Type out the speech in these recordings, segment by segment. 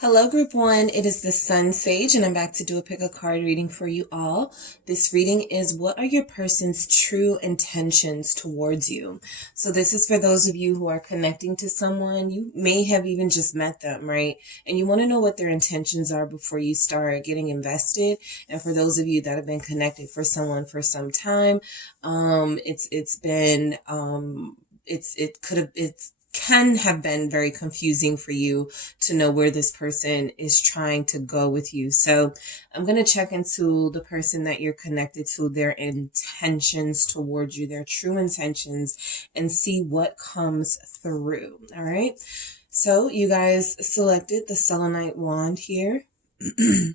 Hello, Group 1. It is the SunSage, and I'm back to do a pick a card reading for you all. This reading is, what are your person's true intentions towards you? So this is for those of you who are connecting to someone. You may have even just met them, right? And you want to know what their intentions are before you start getting invested. And for those of you that have been connected for someone for some time, it's can have been very confusing for you to know where this person is trying to go with you. So I'm going to check into the person that you're connected to, their intentions towards you, their true intentions, and see what comes through. All right. So you guys selected the selenite wand here. All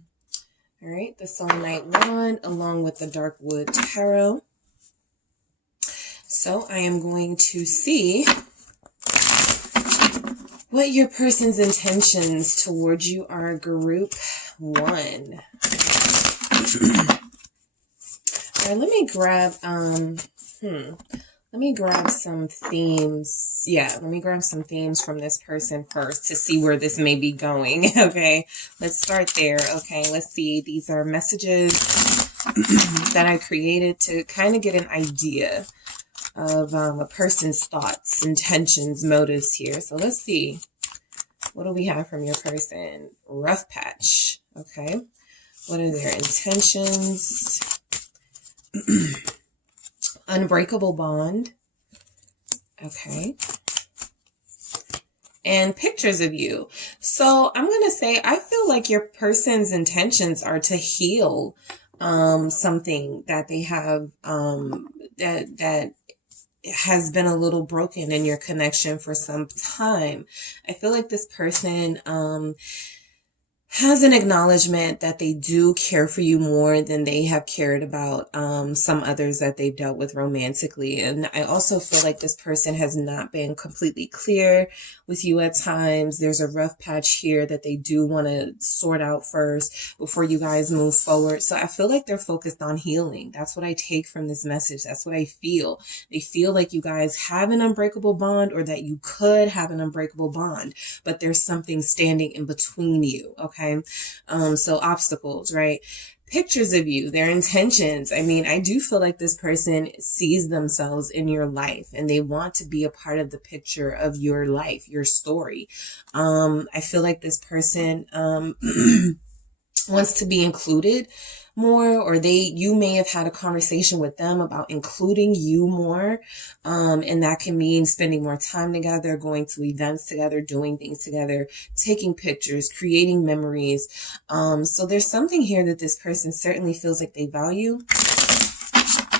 right. The selenite wand along with the dark wood tarot. So I am going to see what your person's intentions towards you are, Group 1. All right, let me grab some themes. Yeah, let me grab some themes from this person first to see where this may be going. Okay, let's start there. Okay, let's see. These are messages that I created to kind of get an idea of a person's thoughts, intentions, motives here. So let's see. What do we have from your person? Rough patch. Okay. What are their intentions? Unbreakable bond. Okay. And pictures of you. So I'm going to say, I feel like your person's intentions are to heal something that they have that has been a little broken in your connection for some time. I feel like this person has an acknowledgement that they do care for you more than they have cared about some others that they've dealt with romantically. And I also feel like this person has not been completely clear with you at times. There's a rough patch here that they do want to sort out first before you guys move forward. So I feel like they're focused on healing. That's what I take from this message. That's what I feel. They feel like you guys have an unbreakable bond, or that you could have an unbreakable bond, but there's something standing in between you. Okay. So obstacles, right? Pictures of you, their intentions. I mean, I do feel like this person sees themselves in your life and they want to be a part of the picture of your life, your story. I feel like this person wants to be included more, or you may have had a conversation with them about including you more. And that can mean spending more time together, going to events together, doing things together, taking pictures, creating memories. So there's something here that this person certainly feels like they value.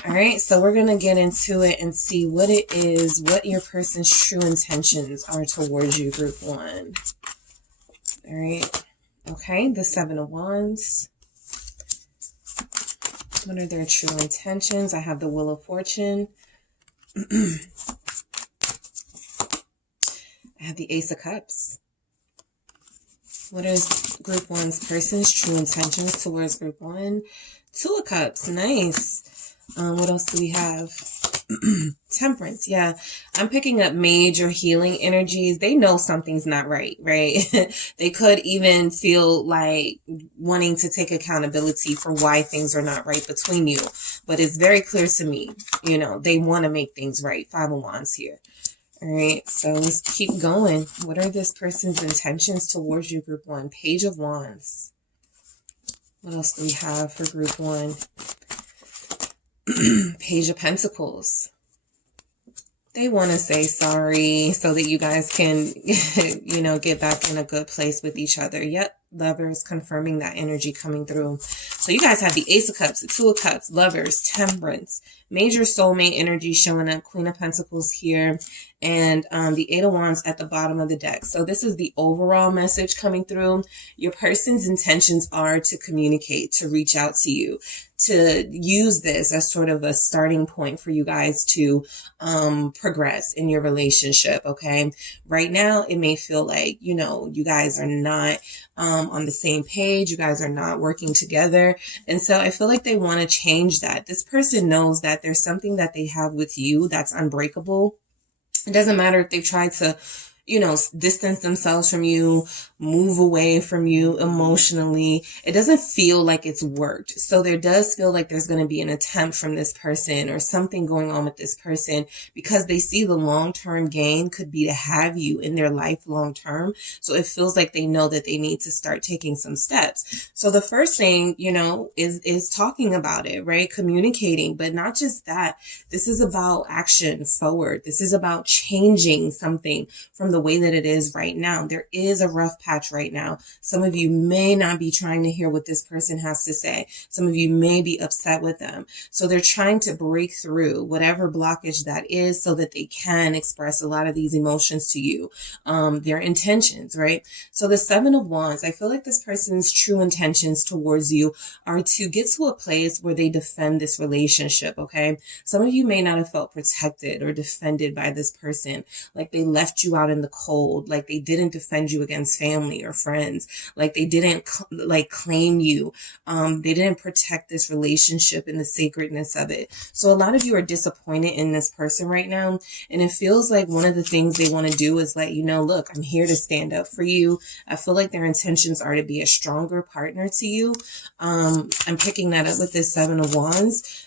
All right, so we're going to get into it and see what it is, what your person's true intentions are towards you, Group 1. All right. Okay, the 7 of Wands. What are their true intentions? I have the Wheel of Fortune. I have the Ace of Cups. What is Group 1's person's true intentions towards Group 1? 2 of Cups. Nice. What else do we have? Temperance. Yeah, I'm picking up major healing energies. They know something's not right, right? They could even feel like wanting to take accountability for why things are not right between you. But it's very clear to me, they want to make things right. 5 of Wands here. All right, so let's keep going. What are this person's intentions towards you, Group 1? Page of Wands. What else do we have for Group 1? Page of Pentacles. They want to say sorry so that you guys can, get back in a good place with each other. Yep, Lovers, confirming that energy coming through. So you guys have the Ace of Cups, the 2 of Cups, Lovers, Temperance, major soulmate energy showing up, Queen of Pentacles here, and the 8 of Wands at the bottom of the deck. So this is the overall message coming through. Your person's intentions are to communicate, to reach out to you, to use this as sort of a starting point for you guys to progress in your relationship, okay? Right now, it may feel like, you guys are not on the same page. You guys are not working together. And so I feel like they want to change that. This person knows that there's something that they have with you that's unbreakable. It doesn't matter if they've tried to distance themselves from you, move away from you emotionally. It doesn't feel like it's worked. So there does feel like there's going to be an attempt from this person or something going on with this person, because they see the long-term gain could be to have you in their life long-term. So it feels like they know that they need to start taking some steps. So the first thing, is talking about it, right? Communicating, but not just that. This is about action forward. This is about changing something from the way that it is right now. There is a rough patch right now. Some of you may not be trying to hear what this person has to say. Some of you may be upset with them. So they're trying to break through whatever blockage that is so that they can express a lot of these emotions to you, their intentions, right? So the Seven of Wands, I feel like this person's true intentions towards you are to get to a place where they defend this relationship, okay? Some of you may not have felt protected or defended by this person, like they left you out in the cold, like they didn't defend you against family or friends, like they didn't claim you. They didn't protect this relationship and the sacredness of it. So a lot of you are disappointed in this person right now. And it feels like one of the things they want to do is let you know, look, I'm here to stand up for you. I feel like their intentions are to be a stronger partner to you. I'm picking that up with this Seven of Wands.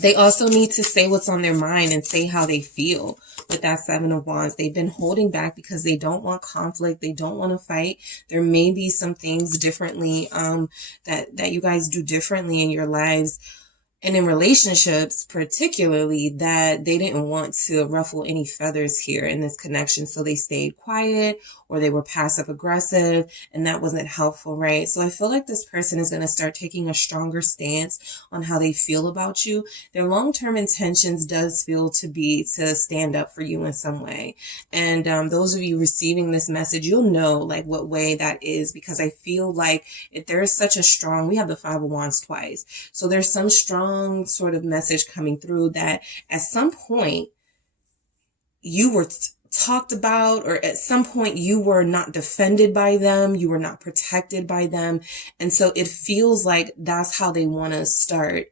They also need to say what's on their mind and say how they feel with that Seven of Wands. They've been holding back because they don't want conflict. They don't want to fight. There may be some things differently that you guys do differently in your lives and in relationships particularly, that they didn't want to ruffle any feathers here in this connection. So they stayed quiet, or they were passive aggressive, and that wasn't helpful, right? So I feel like this person is going to start taking a stronger stance on how they feel about you. Their long-term intentions does feel to be to stand up for you in some way. And those of you receiving this message, you'll know like what way that is, because I feel like if there is such a strong, we have the Five of Wands twice. So there's some strong sort of message coming through that at some point you were talked about, or at some point you were not defended by them, you were not protected by them. And so it feels like that's how they want to start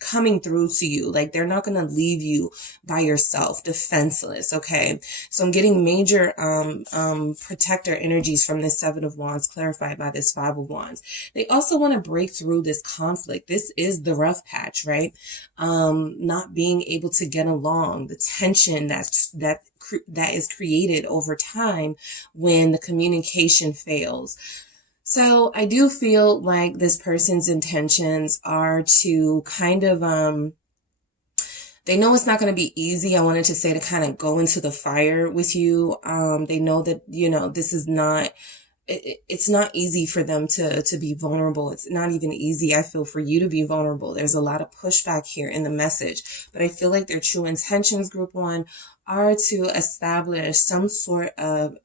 coming through to you. Like they're not going to leave you by yourself, defenseless. Okay. So I'm getting major protector energies from this Seven of Wands clarified by this Five of Wands. They also want to break through this conflict. This is the rough patch, right? Not being able to get along, the tension that is created over time when the communication fails. So I do feel like this person's intentions are to kind of, they know it's not going to be easy. I wanted to say to kind of go into the fire with you. They know that, this is not, it's not easy for them to be vulnerable. It's not even easy, I feel, for you to be vulnerable. There's a lot of pushback here in the message, but I feel like their true intentions, group one, are to establish some sort of,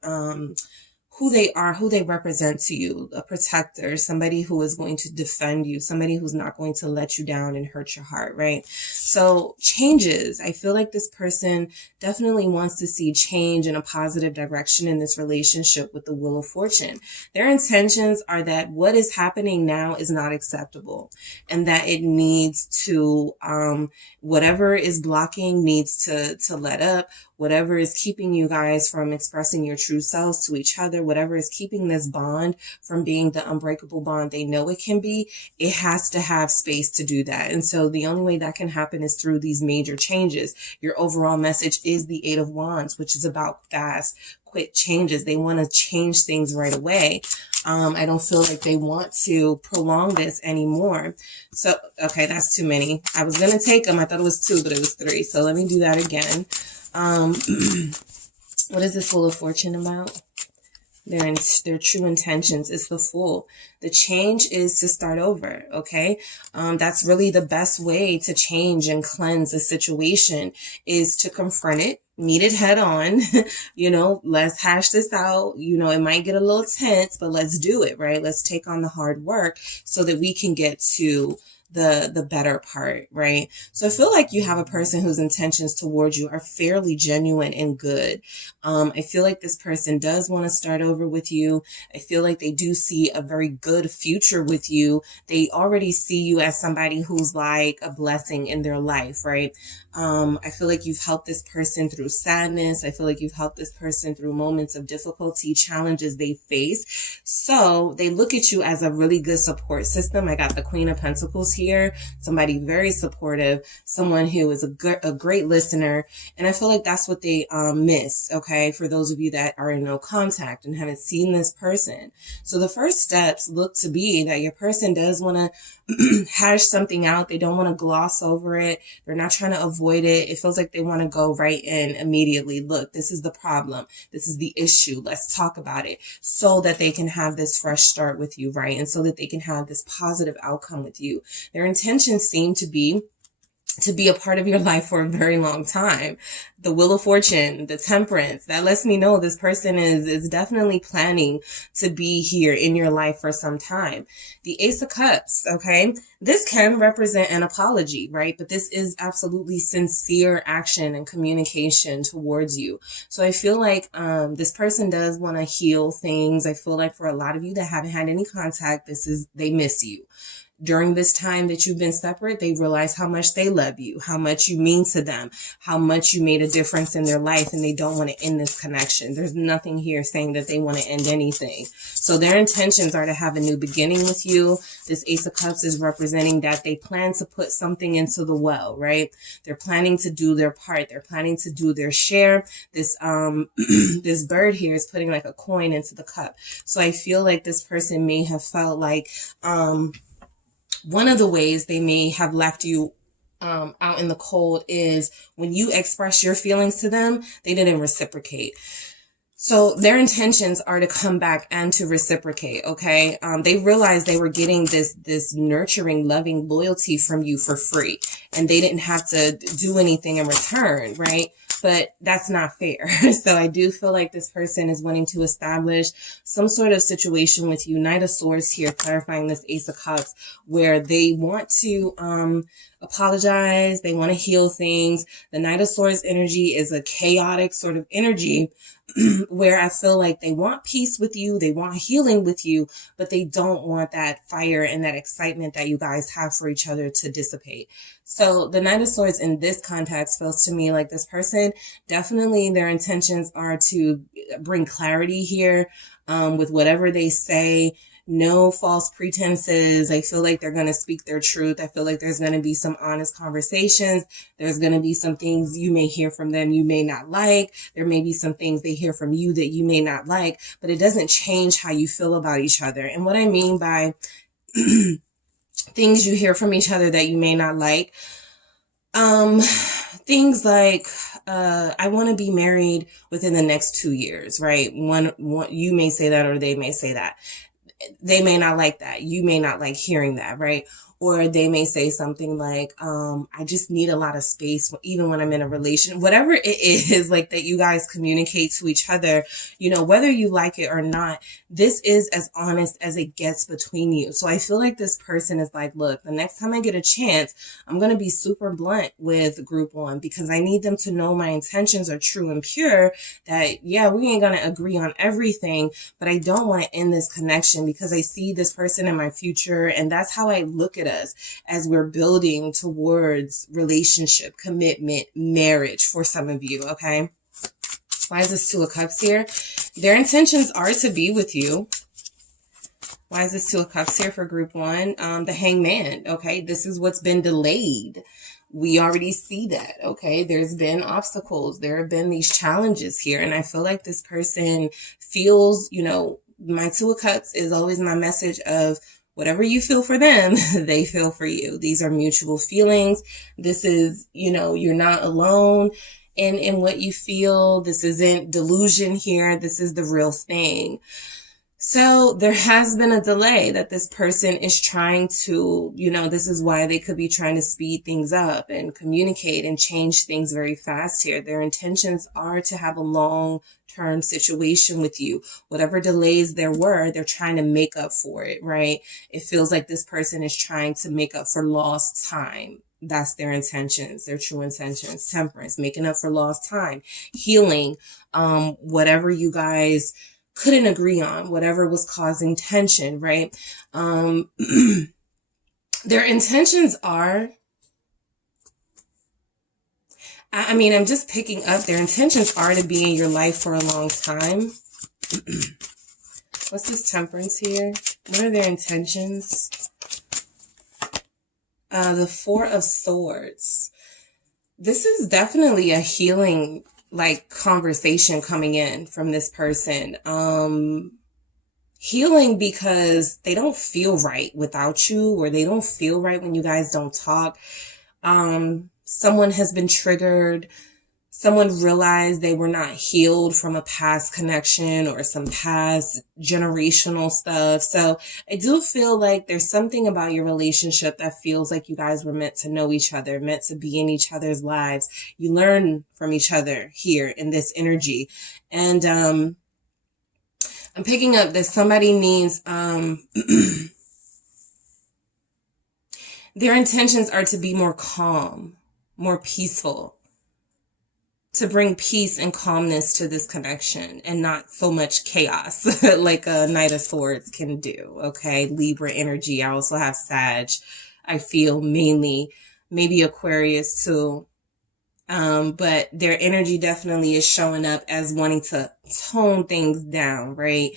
who they are, who they represent to you, a protector, somebody who is going to defend you, somebody who's not going to let you down and hurt your heart, right? So changes. I feel like this person definitely wants to see change in a positive direction in this relationship with the Wheel of Fortune. Their intentions are that what is happening now is not acceptable, and that it needs to, whatever is blocking needs to let up. Whatever is keeping you guys from expressing your true selves to each other, whatever is keeping this bond from being the unbreakable bond they know it can be, it has to have space to do that. And so the only way that can happen is through these major changes. Your overall message is the Eight of Wands, which is about fast, quick changes. They want to change things right away. I don't feel like they want to prolong this anymore. So, okay, that's too many. I was going to take them. I thought it was two, but it was three. So let me do that again. What is this Wheel of Fortune about? Their true intentions is the Fool. The change is to start over, okay? That's really the best way to change and cleanse a situation, is to confront it, meet it head on. Let's hash this out. It might get a little tense, but let's do it, right? Let's take on the hard work so that we can get to the better part, right? So I feel like you have a person whose intentions towards you are fairly genuine and good. I feel like this person does want to start over with you. I feel like they do see a very good future with you. They already see you as somebody who's like a blessing in their life, right? I feel like you've helped this person through sadness. I feel like you've helped this person through moments of difficulty, challenges they face. So they look at you as a really good support system. I got the Queen of Pentacles here, somebody very supportive, someone who is a great listener. And I feel like that's what they miss, okay, for those of you that are in no contact and haven't seen this person. So the first steps look to be that your person does want to hash something out. They don't want to gloss over it. They're not trying to avoid it. It feels like they want to go right in immediately. Look, this is the problem. This is the issue. Let's talk about it, so that they can have this fresh start with you, right? And so that they can have this positive outcome with you. Their intentions seem to be a part of your life for a very long time. The Wheel of Fortune, the Temperance, that lets me know this person is definitely planning to be here in your life for some time. The Ace of Cups, okay? This can represent an apology, right? But this is absolutely sincere action and communication towards you. So I feel like this person does want to heal things. I feel like for a lot of you that haven't had any contact, they miss you. During this time that you've been separate, they realize how much they love you, how much you mean to them, how much you made a difference in their life, and they don't want to end this connection. There's nothing here saying that they want to end anything. So their intentions are to have a new beginning with you. This Ace of Cups is representing that they plan to put something into the well, right? They're planning to do their part. They're planning to do their share. This this bird here is putting like a coin into the cup. So I feel like this person may have felt like one of the ways they may have left you out in the cold is when you express your feelings to them, they didn't reciprocate. So their intentions are to come back and to reciprocate, okay? They realized they were getting this nurturing, loving loyalty from you for free, and they didn't have to do anything in return, right? But that's not fair. So I do feel like this person is wanting to establish some sort of situation with you. Knight of Swords here, clarifying this Ace of Cups, where they want to apologize. They want to heal things. The Knight of Swords energy is a chaotic sort of energy where I feel like they want peace with you. They want healing with you, but they don't want that fire and that excitement that you guys have for each other to dissipate. So the Knight of Swords in this context feels to me like this person, definitely their intentions are to bring clarity here with whatever they say. No false pretenses. I feel like they're going to speak their truth. I feel like there's going to be some honest conversations. There's going to be some things you may hear from them you may not like. There may be some things they hear from you that you may not like, but it doesn't change how you feel about each other. And what I mean by things you hear from each other that you may not like, things like, I want to be married within the next 2 years, right? One, you may say that, or they may say that. They may not like that. You may not like hearing that, right? Or they may say something like, I just need a lot of space, even when I'm in a relation, whatever it is, like that you guys communicate to each other, you know, whether you like it or not, this is as honest as it gets between you. So I feel like this person is like, look, the next time I get a chance, I'm going to be super blunt with group one, because I need them to know my intentions are true and pure, that, yeah, we ain't going to agree on everything, but I don't want to end this connection because I see this person in my future. And that's how I look at us as we're building towards relationship, commitment, marriage for some of you, okay? Why is this Two of Cups here? Their intentions are to be with you. Why is this Two of Cups here for group one? The Hangman, okay? This is what's been delayed. We already see that, okay? There's been obstacles. There have been these challenges here. And I feel like this person feels, you know, my Two of Cups is always my message of whatever you feel for them, they feel for you. These are mutual feelings. This is, you know, you're not alone in what you feel. This isn't delusion here. This is the real thing. So there has been a delay that this person is trying to, this is why they could be trying to speed things up and communicate and change things very fast here. Their intentions are to have a long-term situation with you. Whatever delays there were, they're trying to make up for it, right? It feels like this person is trying to make up for lost time. That's their intentions, their true intentions. Temperance, making up for lost time, healing, whatever you guys couldn't agree on, whatever was causing tension, right? Their intentions are, I'm just picking up, their intentions are to be in your life for a long time. What's this Temperance here? What are their intentions? The Four of Swords. This is definitely a healing conversation coming in from this person. Healing because they don't feel right without you, or they don't feel right when you guys don't talk. Someone has been triggered. Someone realized they were not healed from a past connection or some past generational stuff. So I do feel like there's something about your relationship that feels like you guys were meant to know each other, meant to be in each other's lives. You learn from each other here in this energy. And I'm picking up that somebody needs, their intentions are to be more calm, more peaceful, to bring peace and calmness to this connection and not so much chaos like a Knight of Swords can do. Okay. Libra energy. I also have Sag. I feel mainly, maybe Aquarius too. But their energy definitely is showing up as wanting to tone things down, right?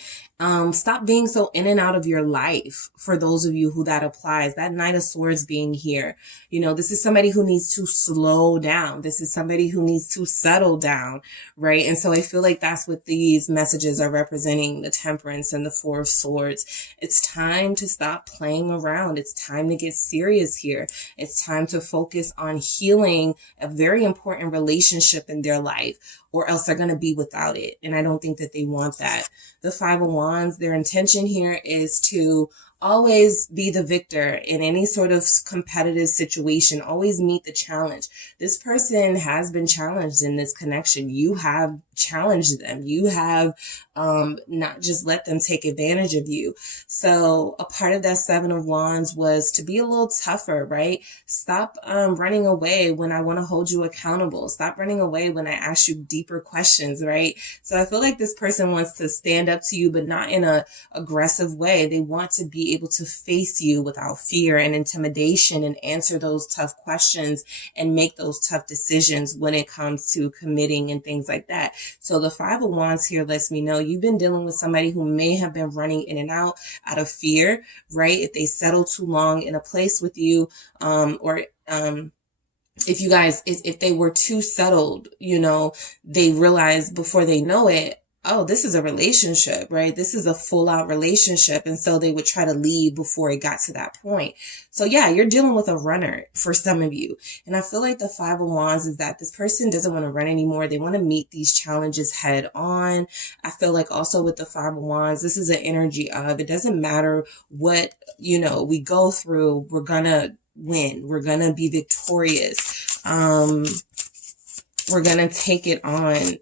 Stop being so in and out of your life. For those of you who that applies, that Knight of Swords being here, this is somebody who needs to slow down. This is somebody who needs to settle down, right? And so I feel like that's what these messages are representing, the Temperance and the Four of Swords. It's time to stop playing around. It's time to get serious here. It's time to focus on healing a very important relationship in their life, or else they're going to be without it. And I don't think that they want that. The Five of Wands, their intention here is to always be the victor in any sort of competitive situation. Always meet the challenge. This person has been challenged in this connection. You have challenged them. You have not just let them take advantage of you. So a part of that Seven of Wands was to be a little tougher, right? Stop running away when I want to hold you accountable. Stop running away when I ask you deeper questions, right? So I feel like this person wants to stand up to you, but not in a aggressive way. They want to be able to face you without fear and intimidation and answer those tough questions and make those tough decisions when it comes to committing and things like that. So the Five of Wands here lets me know you've been dealing with somebody who may have been running in and out of fear, right? If they settle too long in a place with you, if you guys, if they were too settled, they realize before they know it, oh, this is a relationship, right? This is a full out relationship. And so they would try to leave before it got to that point. So yeah, you're dealing with a runner for some of you. And I feel like the Five of Wands is that this person doesn't want to run anymore. They want to meet these challenges head on. I feel like also with the Five of Wands, this is an energy of, it doesn't matter what, we go through, we're gonna win. We're gonna be victorious. We're gonna take it on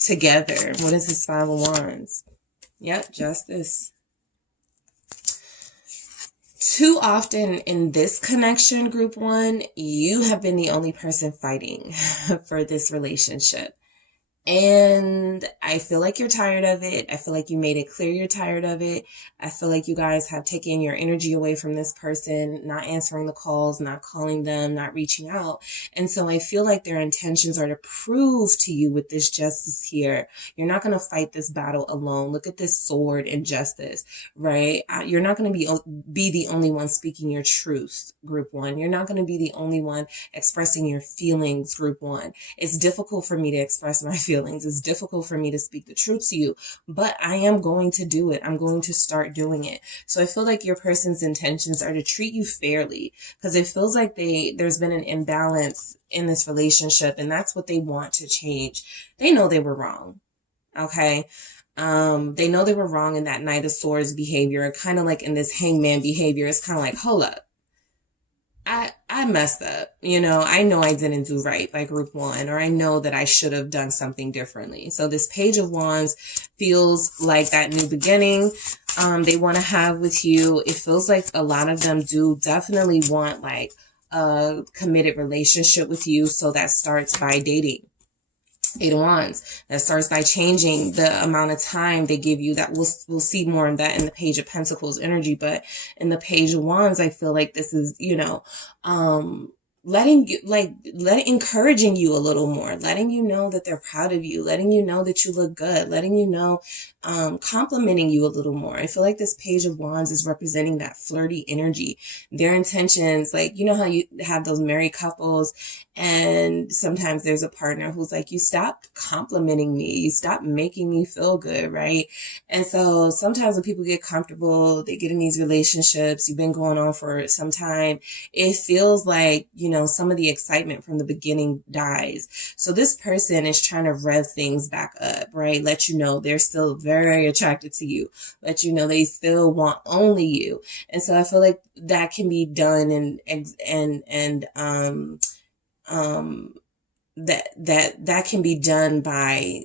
together. What is this Five of Wands? Yep, Justice. Too often in this connection, group one, you have been the only person fighting for this relationship. And I feel like you're tired of it. I feel like you made it clear you're tired of it. I feel like you guys have taken your energy away from this person, not answering the calls, not calling them, not reaching out. And so I feel like their intentions are to prove to you with this Justice here, you're not going to fight this battle alone. Look at this sword and Justice, right? You're not going to be the only one speaking your truth, group one. You're not going to be the only one expressing your feelings, group one. It's difficult for me to express my feelings. It's difficult for me to speak the truth to you, but I am going to do it. I'm going to start doing it. So I feel like your person's intentions are to treat you fairly, because it feels like there's been an imbalance in this relationship, and that's what they want to change. They know they were wrong. Okay. They know they were wrong in that Knight of Swords behavior, kind of like in this Hangman behavior. It's kind of like, hold up. I messed up. I know I didn't do right by group one, or I know that I should have done something differently. So this Page of Wands feels like that new beginning they want to have with you. It feels like a lot of them do definitely want like a committed relationship with you. So that starts by dating. Eight of Wands. That starts by changing the amount of time they give you. That we'll see more of that in the Page of Pentacles energy. But in the Page of Wands, I feel like this is, encouraging you a little more, letting you know that they're proud of you, letting you know that you look good, letting you know, complimenting you a little more. I feel like this Page of Wands is representing that flirty energy, their intentions. Like, you know how you have those married couples and sometimes there's a partner who's like, you stopped complimenting me, you stopped making me feel good, right? And so sometimes when people get comfortable, they get in these relationships, you've been going on for some time, it feels like, some of the excitement from the beginning dies. So this person is trying to rev things back up, right? Let you know they're still very attracted to you. Let you know they still want only you. And so I feel like that can be done that can be done by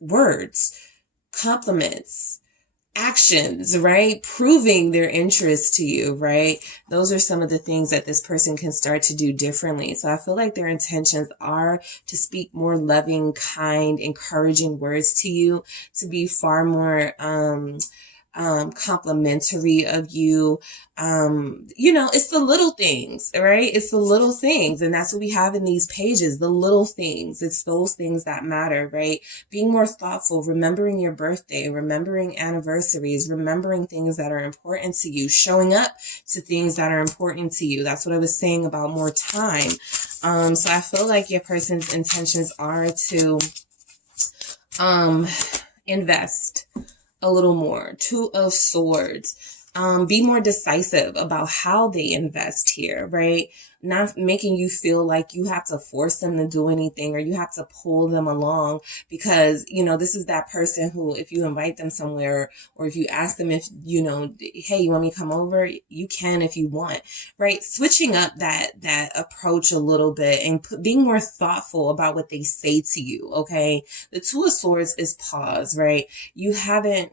words, compliments, actions, right? Proving their interest to you, right? Those are some of the things that this person can start to do differently. So I feel like their intentions are to speak more loving, kind, encouraging words to you, to be far more, complimentary of you. It's the little things, right? It's the little things. And that's what we have in these pages, the little things. It's those things that matter, right? Being more thoughtful, remembering your birthday, remembering anniversaries, remembering things that are important to you, showing up to things that are important to you. That's what I was saying about more time. So I feel like your person's intentions are to, invest a little more. Two of Swords. Be more decisive about how they invest here, right? Not making you feel like you have to force them to do anything or you have to pull them along because, this is that person who, if you invite them somewhere or if you ask them if, hey, you want me to come over? You can if you want, right? Switching up that approach a little bit and being more thoughtful about what they say to you, okay? The Two of Swords is pause, right? You haven't,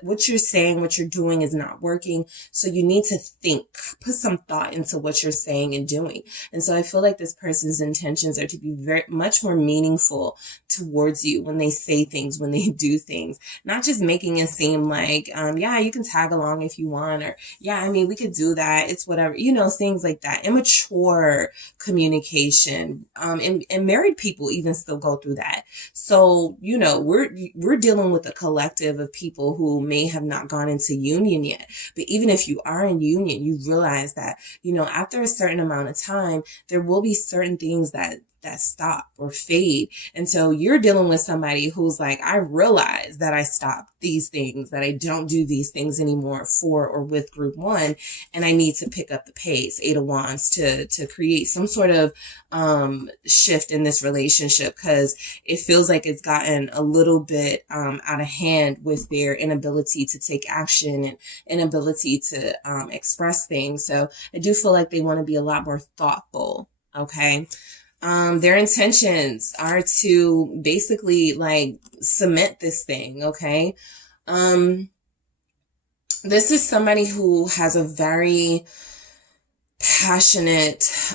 what you're saying, what you're doing is not working. So you need to think, put some thought into what you're saying and doing. And so I feel like this person's intentions are to be very much more meaningful towards you when they say things, when they do things, not just making it seem like, yeah, you can tag along if you want, or yeah, I mean, we could do that. It's whatever, things like that. Immature communication. And married people even still go through that. So, we're dealing with a collective of people who may have not gone into union yet. But even if you are in union, you realize that, after a certain amount of time, there will be certain things that stop or fade. And so you're dealing with somebody who's like, I realize that I stopped these things, that I don't do these things anymore for or with group one. And I need to pick up the pace, Eight of Wands, to create some sort of shift in this relationship, because it feels like it's gotten a little bit out of hand with their inability to take action and inability to express things. So I do feel like they want to be a lot more thoughtful. Okay. Their intentions are to basically cement this thing. Okay. This is somebody who has a very passionate,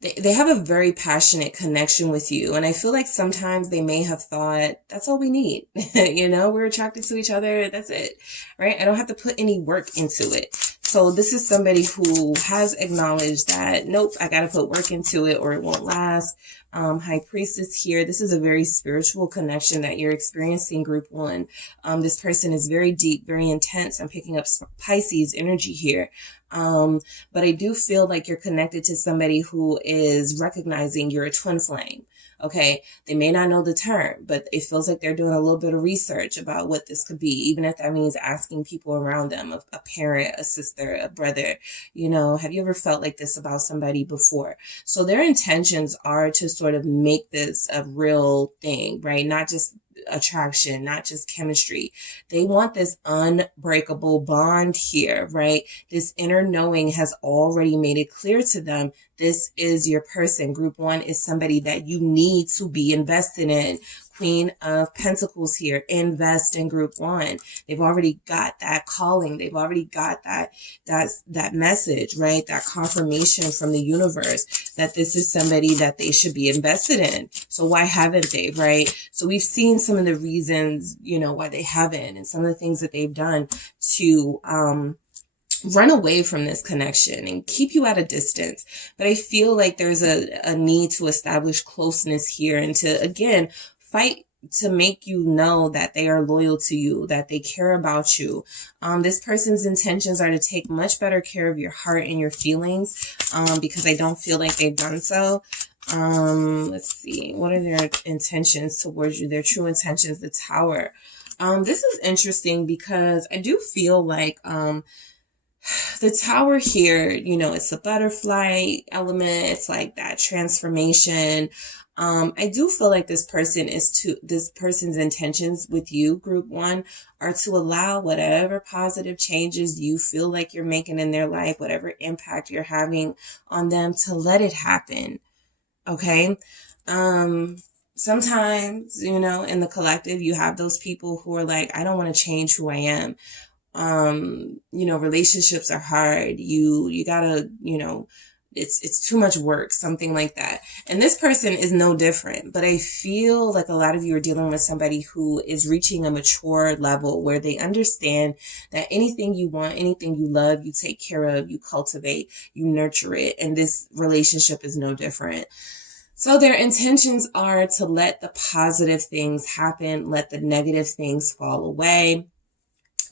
they have a very passionate connection with you. And I feel like sometimes they may have thought, that's all we need. We're attracted to each other. That's it, right? I don't have to put any work into it. So this is somebody who has acknowledged that, nope, I got to put work into it or it won't last. High Priestess here. This is a very spiritual connection that you're experiencing, group one. This person is very deep, very intense. I'm picking up Pisces energy here. But I do feel like you're connected to somebody who is recognizing you're a twin flame. Okay. They may not know the term, but it feels like they're doing a little bit of research about what this could be, even if that means asking people around them, a parent, a sister, a brother. Have you ever felt like this about somebody before? So their intentions are to sort of make this a real thing, right? Not just attraction, not just chemistry. They want this unbreakable bond here, right? This inner knowing has already made it clear to them. This is your person. Group 1 is somebody that you need to be invested in. Queen of Pentacles here. Invest in group 1. They've already got that calling. They've already got that message, right? That confirmation from the universe that this is somebody that they should be invested in. So why haven't they, right? So we've seen some of the reasons, why they haven't, and some of the things that they've done to run away from this connection and keep you at a distance. But I feel like there's a need to establish closeness here and to, again, fight to make you know that they are loyal to you, that they care about you. This person's intentions are to take much better care of your heart and your feelings, because I don't feel like they've done so. Let's see. What are their intentions towards you? Their true intentions, the Tower. This is interesting because I do feel like, the Tower here, it's a butterfly element. It's like that transformation. I do feel like this person's intentions with you, group 1, are to allow whatever positive changes you feel like you're making in their life, whatever impact you're having on them, to let it happen. Okay. Sometimes, in the collective, you have those people who are like, I don't want to change who I am. Relationships are hard. You gotta, it's too much work, something like that. And this person is no different, but I feel like a lot of you are dealing with somebody who is reaching a mature level where they understand that anything you want, anything you love, you take care of, you cultivate, you nurture it. And this relationship is no different. So their intentions are to let the positive things happen, let the negative things fall away.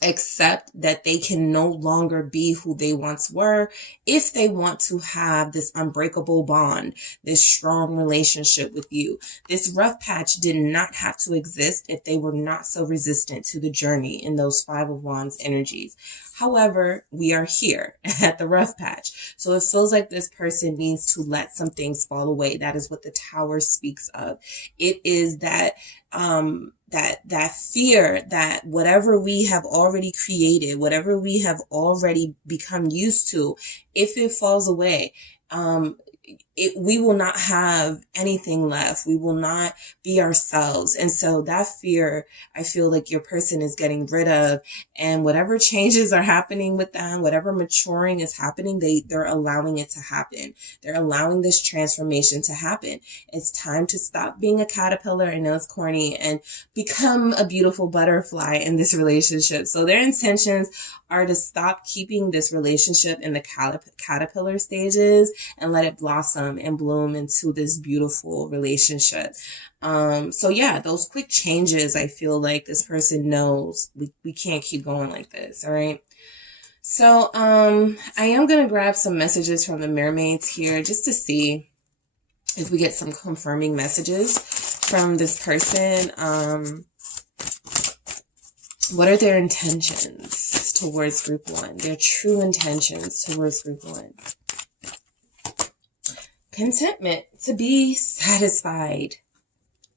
Accept that they can no longer be who they once were if they want to have this unbreakable bond, this strong relationship with you. This rough patch did not have to exist if they were not so resistant to the journey in those 5 of Wands energies. However, we are here at the rough patch. So it feels like this person needs to let some things fall away. That is what the Tower speaks of. It is that that fear that whatever we have already created, whatever we have already become used to, if it falls away, we will not have anything left. We will not be ourselves. And so that fear, I feel like your person is getting rid of, and whatever changes are happening with them, whatever maturing is happening, they're allowing it to happen. They're allowing this transformation to happen. It's time to stop being a caterpillar, I know it's corny, and become a beautiful butterfly in this relationship. So their intentions are to stop keeping this relationship in the caterpillar stages and let it blossom and bloom into this beautiful relationship. So yeah, those quick changes, I feel like this person knows we can't keep going like this. All right. So, I am going to grab some messages from the mermaids here just to see if we get some confirming messages from this person. What are their intentions towards group 1? Their true intentions towards group 1. Contentment, to be satisfied.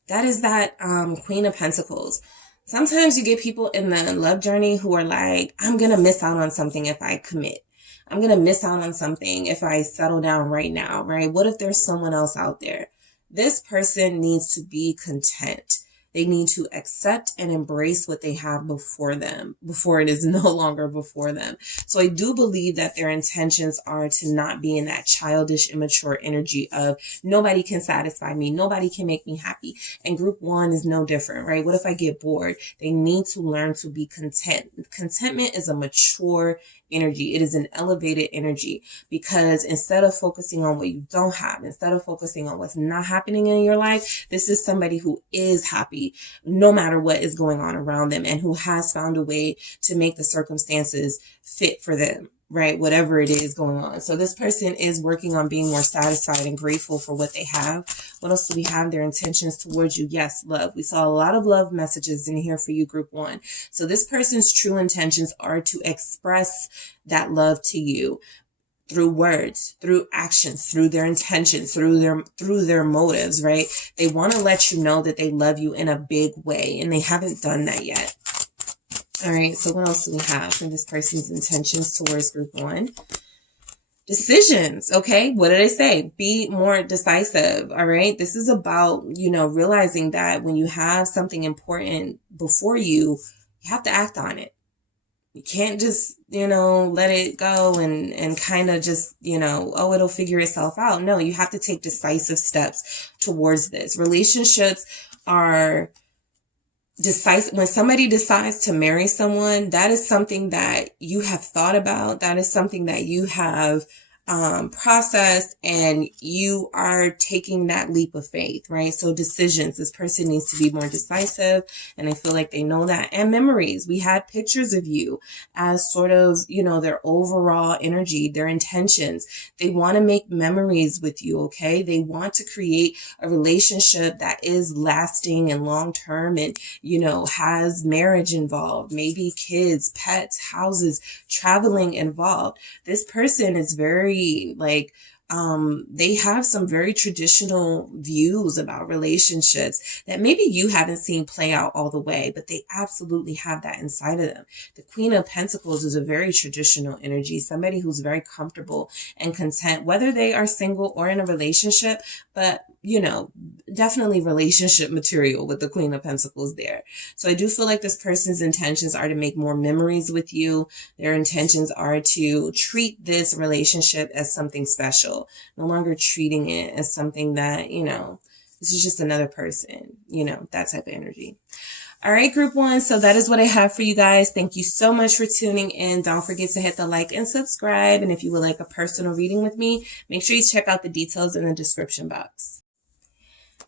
That is that Queen of Pentacles. Sometimes you get people in the love journey who are like, I'm going to miss out on something if I commit. I'm going to miss out on something if I settle down right now, right? What if there's someone else out there? This person needs to be content. They need to accept and embrace what they have before them, before it is no longer before them. So I do believe that their intentions are to not be in that childish, immature energy of nobody can satisfy me, nobody can make me happy. And group 1 is no different, right? What if I get bored? They need to learn to be content. Contentment is a mature energy. It is an elevated energy, because instead of focusing on what you don't have, instead of focusing on what's not happening in your life, this is somebody who is happy no matter what is going on around them, and who has found a way to make the circumstances fit for them, right? Whatever it is going on. So this person is working on being more satisfied and grateful for what they have. What else do we have? Their intentions towards you. Yes, love. We saw a lot of love messages in here for you, group 1. So this person's true intentions are to express that love to you. through words, through actions, through their intentions, through their motives, right? They want to let you know that they love you in a big way, and they haven't done that yet. All right, so what else do we have for this person's intentions towards group 1? Decisions, okay? What did I say? Be more decisive, all right? This is about, realizing that when you have something important before you, you have to act on it. You can't just, let it go and kind of just, oh, it'll figure itself out. No, you have to take decisive steps towards this. Relationships are decisive. When somebody decides to marry someone, that is something that you have thought about. That is something that you have processed, and you are taking that leap of faith, right? So decisions, this person needs to be more decisive, and I feel like they know that. And memories, we had pictures of you as sort of, their overall energy, their intentions. They want to make memories with you, okay? They want to create a relationship that is lasting and long-term and, has marriage involved, maybe kids, pets, houses, traveling involved. This person is very they have some very traditional views about relationships that maybe you haven't seen play out all the way, but they absolutely have that inside of them. The Queen of Pentacles is a very traditional energy, somebody who's very comfortable and content, whether they are single or in a relationship, but definitely relationship material with the Queen of Pentacles there. So I do feel like this person's intentions are to make more memories with you. Their intentions are to treat this relationship as something special, no longer treating it as something that, this is just another person, that type of energy. All right, group 1. So that is what I have for you guys. Thank you so much for tuning in. Don't forget to hit the like and subscribe. And if you would like a personal reading with me, make sure you check out the details in the description box.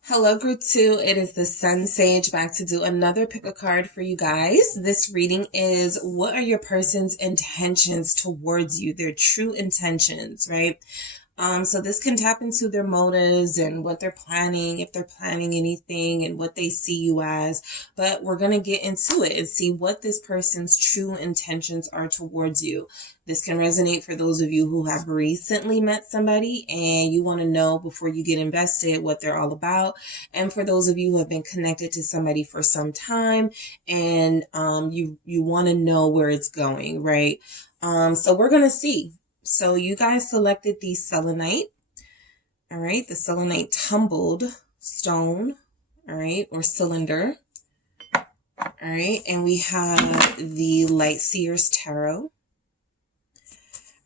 Hello, group 2. It is the SunSage back to do another pick a card for you guys. This reading is, what are your person's intentions towards you? Their true intentions, right? So this can tap into their motives and what they're planning, if they're planning anything, and what they see you as. But we're going to get into it and see what this person's true intentions are towards you. This can resonate for those of you who have recently met somebody and you want to know before you get invested what they're all about. And for those of you who have been connected to somebody for some time and you want to know where it's going, right? So we're going to see. So you guys selected the selenite, all right, the selenite tumbled stone, all right, or cylinder, all right, and we have the light Seers tarot.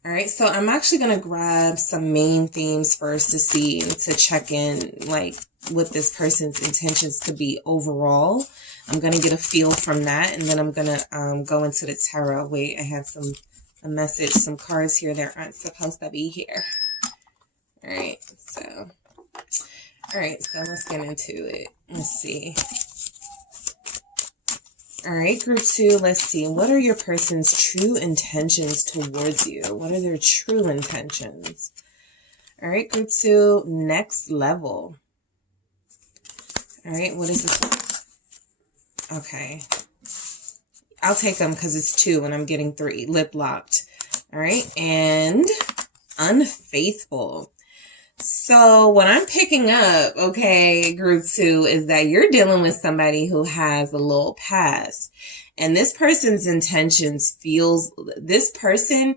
All right, so I'm actually going to grab some main themes first to see and to check in, like, what this person's intentions could be overall. I'm going to get a feel from that, and then I'm going to go into the tarot. Wait, I had a message, some cards here that aren't supposed to be here. All right, so let's get into it. Let's see. All right, group 2, let's see. What are your person's true intentions towards you? What are their true intentions? All right, group 2, next level. All right, what is this? Okay. I'll take them because it's 2 and I'm getting 3. Lip locked. All right. And unfaithful. So what I'm picking up, okay, group 2, is that you're dealing with somebody who has a little past. And this person's intentions this person,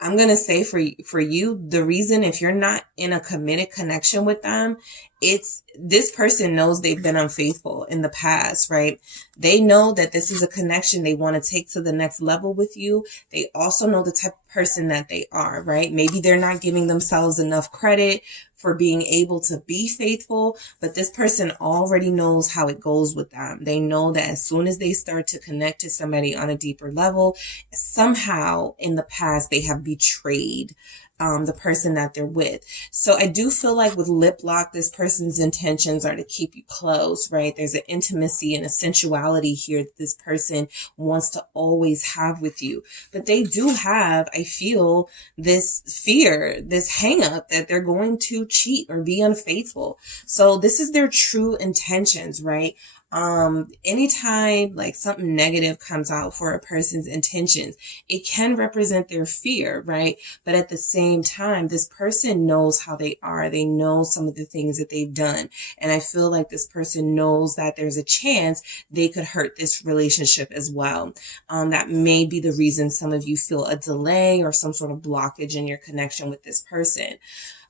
I'm going to say for you, the reason if you're not in a committed connection with them, it's this person knows they've been unfaithful in the past, right? They know that this is a connection they want to take to the next level with you. They also know the type of person that they are, right? Maybe they're not giving themselves enough credit for being able to be faithful, but this person already knows how it goes with them. They know that as soon as they start to connect to somebody on a deeper level, somehow in the past they have betrayed the person that they're with. So I do feel like with lip lock, this person's intentions are to keep you close, right? There's an intimacy and a sensuality here that this person wants to always have with you. But they do have, I feel, this fear, this hang up that they're going to cheat or be unfaithful. So this is their true intentions, right? Anytime like something negative comes out for a person's intentions, it can represent their fear, right? But at the same time, this person knows how they are. They know some of the things that they've done. And I feel like this person knows that there's a chance they could hurt this relationship as well. That may be the reason some of you feel a delay or some sort of blockage in your connection with this person.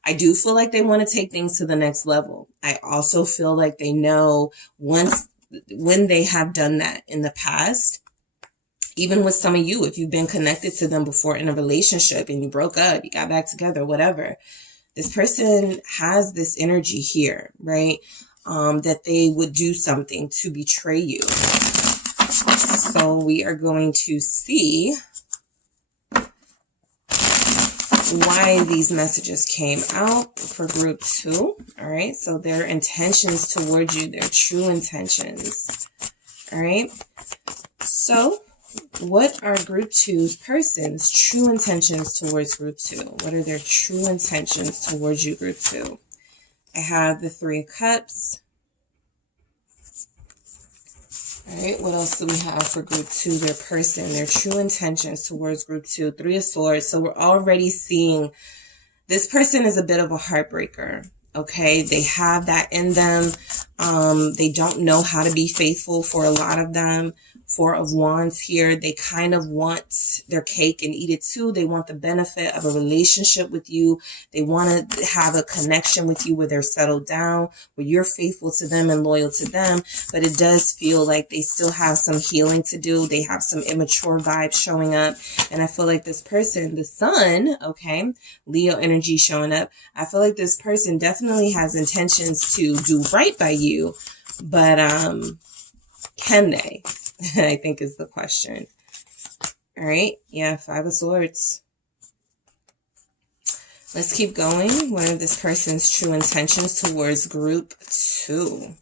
I do feel like they want to take things to the next level. I also feel like they know when they have done that in the past, even with some of you, if you've been connected to them before in a relationship and you broke up, you got back together, whatever, this person has this energy here, right? That they would do something to betray you. So we are going to see why these messages came out for group 2. All right. So their intentions towards you, their true intentions. All right. So what are group 2's person's true intentions towards group 2? What are their true intentions towards you, group 2? I have the 3 of Cups. All right, what else do we have for group 2, their person, their true intentions towards group 2? 3 of Swords. So we're already seeing this person is a bit of a heartbreaker. Okay, they have that in them. They don't know how to be faithful for a lot of them. 4 of Wands here. They kind of want their cake and eat it too. They want the benefit of a relationship with you. They want to have a connection with you where they're settled down, where you're faithful to them and loyal to them. But it does feel like they still have some healing to do. They have some immature vibes showing up. And I feel like this person, the Sun, okay, Leo energy showing up. I feel like this person definitely has intentions to do right by you. But can they? I think is the question. All right. Yeah. 5 of Swords. Let's keep going. What are this person's true intentions towards group 2?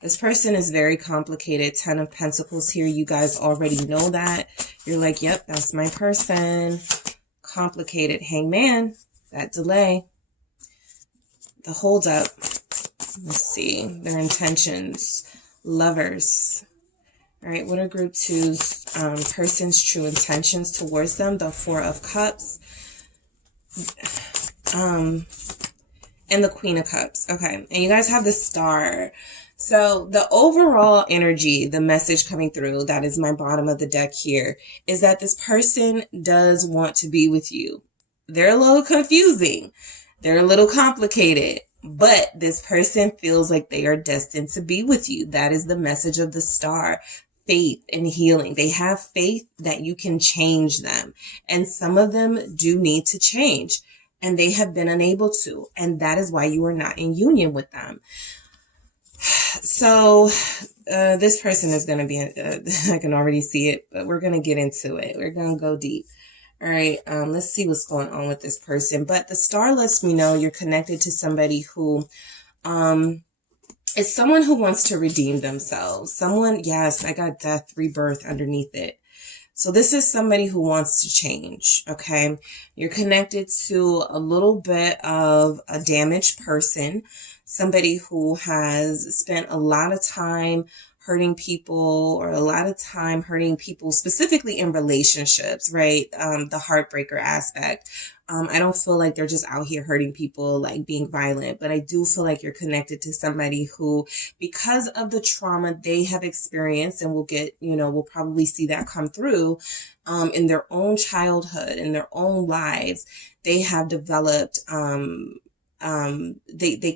This person is very complicated. 10 of Pentacles here. You guys already know that. You're like, yep, that's my person. Complicated. Hangman. That delay. The hold up. Let's see. Their intentions. Lovers. All right, what are group 2's person's true intentions towards them? The 4 of Cups. And the Queen of Cups. Okay, and you guys have the Star. So the overall energy, the message coming through, that is my bottom of the deck here, is that this person does want to be with you. They're a little confusing. They're a little complicated. But this person feels like they are destined to be with you. That is the message of the Star. Faith and healing. They have faith that you can change them. And some of them do need to change. And they have been unable to. And that is why you are not in union with them. So this person is going to be, I can already see it, but we're going to get into it. We're going to go deep. All right, let's see what's going on with this person. But the Star lets me know you're connected to somebody who is someone who wants to redeem themselves. Someone, yes, I got death, rebirth underneath it. So this is somebody who wants to change, okay? You're connected to a little bit of a damaged person, somebody who has spent a lot of time hurting people, or a lot of time hurting people specifically in relationships, right? The heartbreaker aspect. I don't feel like they're just out here hurting people, like being violent, but I do feel like you're connected to somebody who, because of the trauma they have experienced, and we'll get, we'll probably see that come through in their own childhood, in their own lives, they have developed, they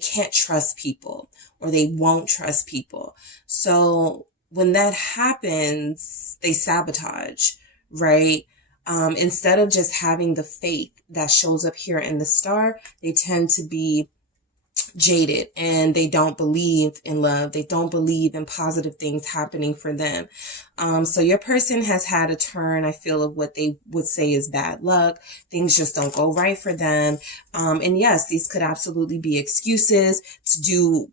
can't trust people, or they won't trust people. So when that happens, they sabotage, right? Instead of just having the faith that shows up here in the Star, they tend to be jaded, and they don't believe in love. They don't believe in positive things happening for them. So your person has had a turn, I feel, of what they would say is bad luck. Things just don't go right for them. And yes, these could absolutely be excuses to do,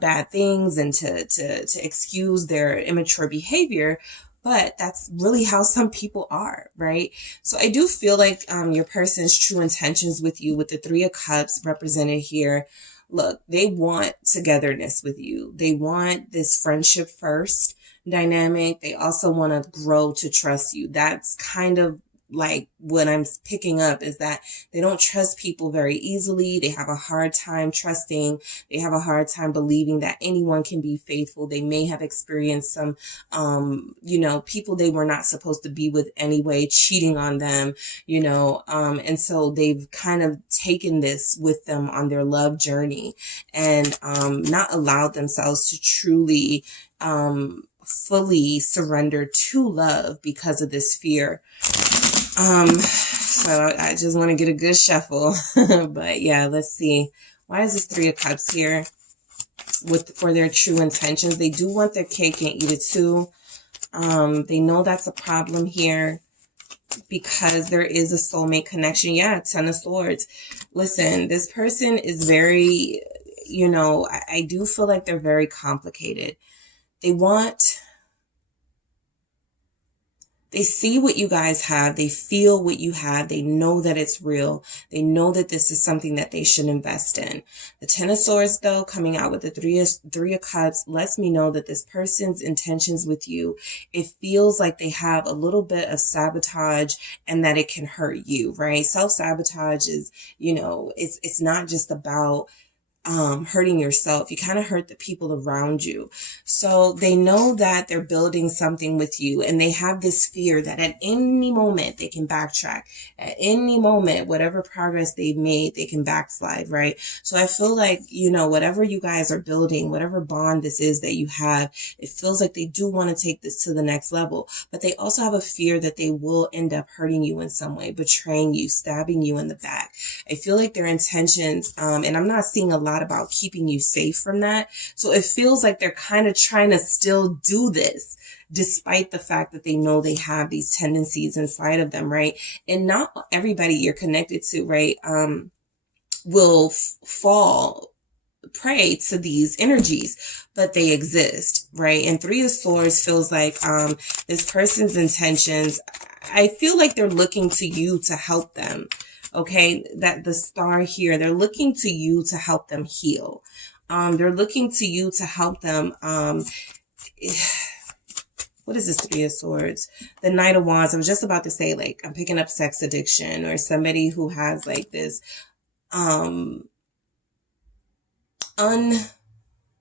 bad things, and to excuse their immature behavior. But that's really how some people are, right? So I do feel like your person's true intentions with you, with the 3 of Cups represented here, look, they want togetherness with you. They want this friendship first dynamic. They also want to grow to trust you. That's kind of like what I'm picking up, is that they don't trust people very easily. They have a hard time trusting. They have a hard time believing that anyone can be faithful. They may have experienced some, people they were not supposed to be with anyway, cheating on them, and so they've kind of taken this with them on their love journey, and not allowed themselves to truly fully surrender to love because of this fear. So I just want to get a good shuffle. But yeah, let's see. Why is this Three of Cups here? For their true intentions. They do want their cake and eat it too. They know that's a problem here because there is a soulmate connection. Yeah, Ten of Swords. Listen, this person is very, I do feel like they're very complicated. They see what you guys have. They feel what you have. They know that it's real. They know that this is something that they should invest in. The Ten of Swords, though, coming out with the Three of Cups, lets me know that this person's intentions with you, it feels like they have a little bit of sabotage and that it can hurt you, right? Self-sabotage is, it's not just about hurting yourself. You kind of hurt the people around you. So they know that they're building something with you, and they have this fear that at any moment they can backtrack. At any moment, whatever progress they've made, they can backslide, right? So I feel like, whatever you guys are building, whatever bond this is that you have, it feels like they do want to take this to the next level, but they also have a fear that they will end up hurting you in some way, betraying you, stabbing you in the back. I feel like their intentions, and I'm not seeing a lot about keeping you safe from that. So it feels like they're kind of trying to still do this despite the fact that they know they have these tendencies inside of them, right? And not everybody you're connected to, right, will fall prey to these energies, but they exist, right? And Three of Swords feels like this person's intentions, I feel like they're looking to you to help them. Okay, that the star here, they're looking to you to help them heal. They're looking to you to help them. What is this Three of Swords? The Knight of Wands. I was just about to say, like, I'm picking up sex addiction, or somebody who has like this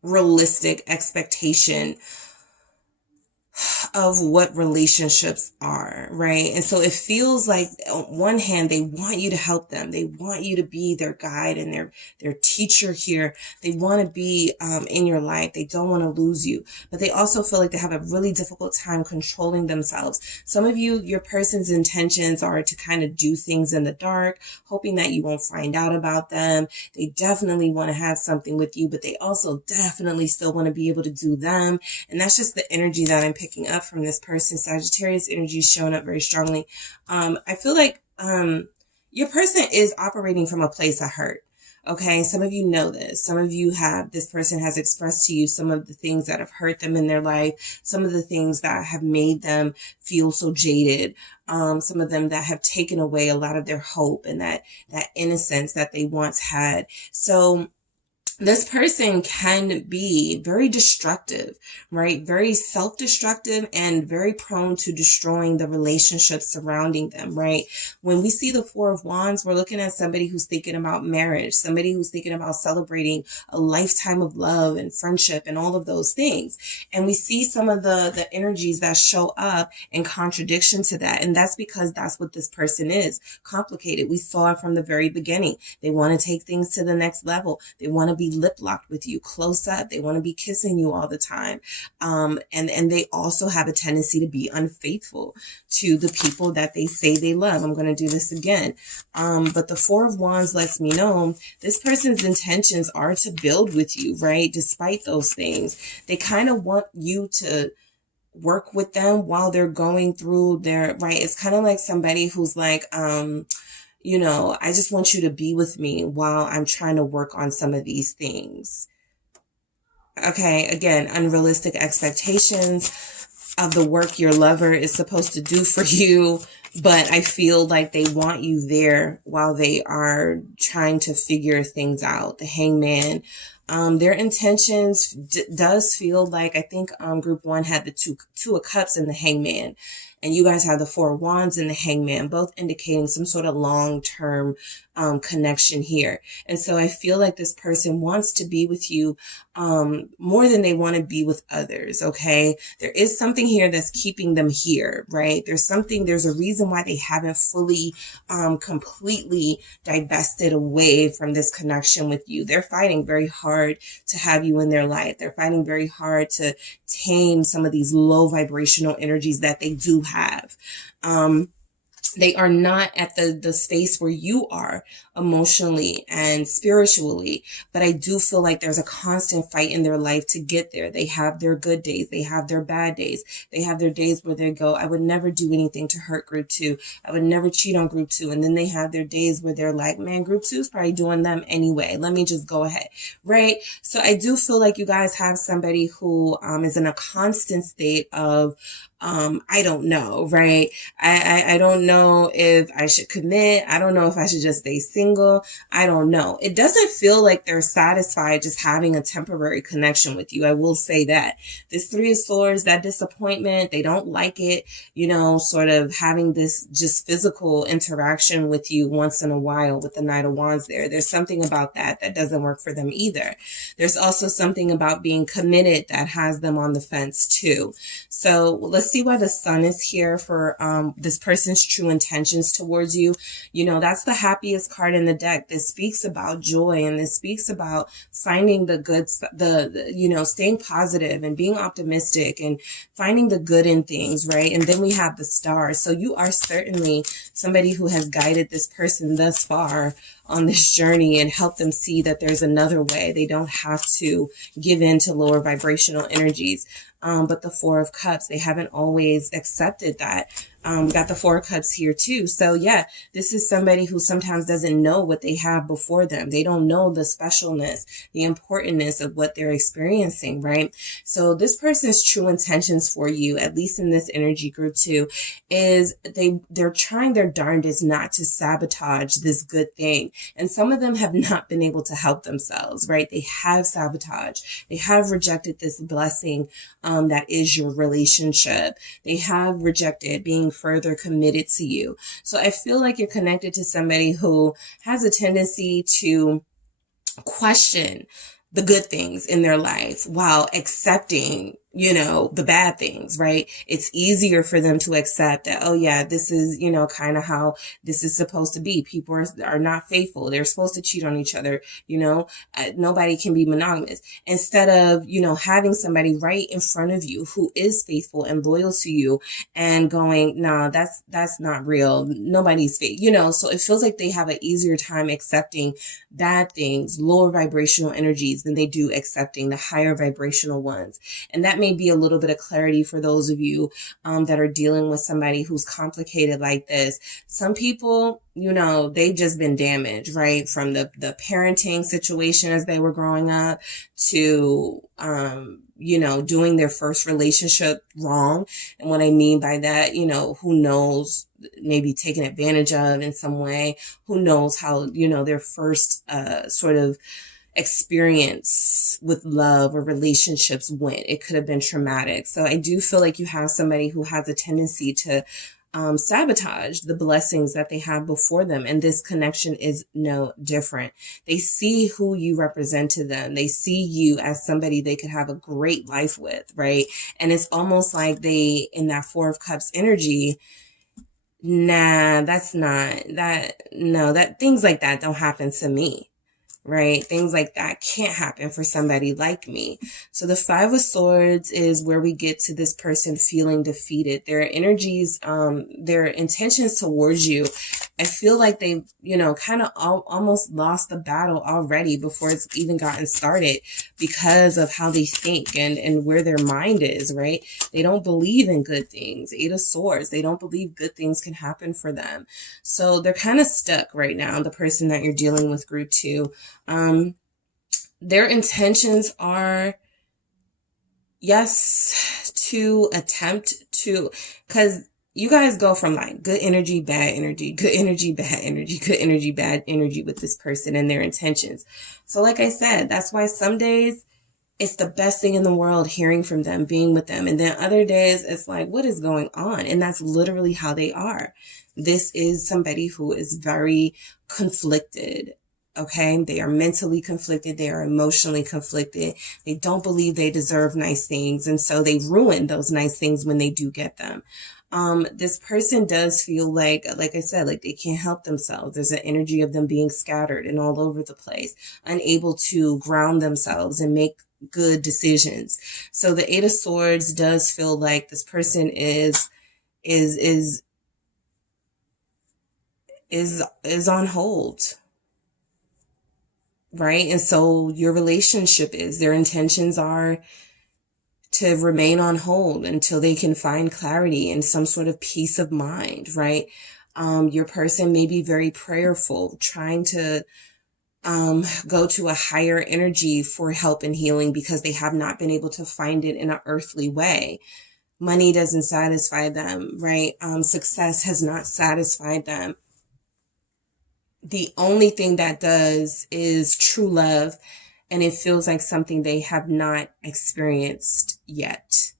unrealistic expectation of what relationships are, right? And so it feels like on one hand, they want you to help them. They want you to be their guide and their teacher here. They want to be in your life. They don't want to lose you, but they also feel like they have a really difficult time controlling themselves. Some of you, your person's intentions are to kind of do things in the dark, hoping that you won't find out about them. They definitely want to have something with you, but they also definitely still want to be able to do them. And that's just the energy that I'm picking up from this person. Sagittarius energy is showing up very strongly. I feel like your person is operating from a place of hurt. Okay, some of you know this. Some of you this person has expressed to you some of the things that have hurt them in their life, some of the things that have made them feel so jaded, some of them that have taken away a lot of their hope and that innocence that they once had. So this person can be very destructive, right? Very self-destructive and very prone to destroying the relationships surrounding them, right? When we see the Four of Wands, we're looking at somebody who's thinking about marriage, somebody who's thinking about celebrating a lifetime of love and friendship and all of those things. And we see some of the energies that show up in contradiction to that. And that's because that's what this person is, complicated. We saw it from the very beginning. They want to take things to the next level. They want to be lip locked with you, close up. They want to be kissing you all the time. And they also have a tendency to be unfaithful to the people that they say they love. I'm going to do this again. But the Four of Wands lets me know this person's intentions are to build with you, right? Despite those things, they kind of want you to work with them while they're going through their, right? It's kind of like somebody who's like, I just want you to be with me while I'm trying to work on some of these things. Okay, again, unrealistic expectations of the work your lover is supposed to do for you. but I feel like they want you there while they are trying to figure things out. The Hangman. Their intentions does feel like, I think group one had the two of cups and the Hangman, and you guys have the Four of Wands and the Hangman, both indicating some sort of long-term connection here. And so I feel like this person wants to be with you more than they want to be with others. Okay. There is something here that's keeping them here, right? There's a reason why they haven't fully, completely divested away from this connection with you. They're fighting very hard to have you in their life. They're fighting very hard to tame some of these low vibrational energies that they do have. They are not at the space where you are emotionally and spiritually, but I do feel like there's a constant fight in their life to get there. They have their good days. They have their bad days. They have their days where they go, I would never do anything to hurt group two. I would never cheat on group two. And then they have their days where they're like, man, group two is probably doing them anyway. Let me just go ahead. Right. So I do feel like you guys have somebody who is in a constant state of, I don't know, right? I don't know if I should commit. I don't know if I should just stay single. I don't know. It doesn't feel like they're satisfied just having a temporary connection with you. I will say that. This Three of Swords, that disappointment, they don't like it, sort of having this just physical interaction with you once in a while with the Knight of Wands there. There's something about that doesn't work for them either. There's also something about being committed that has them on the fence too. So let's see why the Sun is here for this person's true intentions towards you. That's the happiest card in the deck. This speaks about joy, and this speaks about finding the good, staying positive and being optimistic and finding the good in things, right? And then we have the Stars. So you are certainly somebody who has guided this person thus far on this journey and help them see that there's another way. They don't have to give in to lower vibrational energies. But the Four of Cups, they haven't always accepted that. We got the Four of Cups here too. So yeah, this is somebody who sometimes doesn't know what they have before them. They don't know the specialness, the importantness of what they're experiencing, right? So this person's true intentions for you, at least in this energy group too, is they're trying their darndest not to sabotage this good thing. And some of them have not been able to help themselves, right? They have sabotaged. They have rejected this blessing that is your relationship. They have rejected being further committed to you. So I feel like you're connected to somebody who has a tendency to question the good things in their life while accepting, the bad things, right? It's easier for them to accept that, oh yeah, this is, kind of how this is supposed to be. People are not faithful. They're supposed to cheat on each other. Nobody can be monogamous, instead of, having somebody right in front of you who is faithful and loyal to you and going, nah, that's not real. Nobody's fake, so it feels like they have an easier time accepting bad things, lower vibrational energies than they do accepting the higher vibrational ones. And that may be a little bit of clarity for those of you that are dealing with somebody who's complicated like this. Some people, they've just been damaged, right? From the parenting situation as they were growing up to, doing their first relationship wrong. And what I mean by that, who knows, maybe taken advantage of in some way. Who knows how, their first sort of experience with love or relationships went. It could have been traumatic. So I do feel like you have somebody who has a tendency to sabotage the blessings that they have before them. And this connection is no different. They see who you represent to them. They see you as somebody they could have a great life with, right? And it's almost like they, in that Four of Cups energy, nah, that's not, that things like that don't happen to me. Right? Things like that can't happen for somebody like me. So the Five of Swords is where we get to this person feeling defeated. Their energies, their intentions towards you, I feel like they've, kind of almost lost the battle already before it's even gotten started because of how they think and where their mind is, right? They don't believe in good things. Eight of Swords. They don't believe good things can happen for them. So they're kind of stuck right now, the person that you're dealing with, group two. Their intentions are, yes, to attempt to, because you guys go from like good energy, bad energy, good energy, bad energy, good energy, bad energy with this person and their intentions. So like I said, that's why some days it's the best thing in the world hearing from them, being with them. And then other days it's like, what is going on? And that's literally how they are. This is somebody who is very conflicted. Okay. They are mentally conflicted. They are emotionally conflicted. They don't believe they deserve nice things. And so they ruin those nice things when they do get them. This person does feel like I said, like they can't help themselves. There's an energy of them being scattered and all over the place, unable to ground themselves and make good decisions. So the Eight of Swords does feel like this person is on hold, right? And so your relationship their intentions are to remain on hold until they can find clarity and some sort of peace of mind, right? Your person may be very prayerful, trying to go to a higher energy for help and healing because they have not been able to find it in an earthly way. Money doesn't satisfy them, right? Success has not satisfied them. The only thing that does is true love, and it feels like something they have not experienced yet.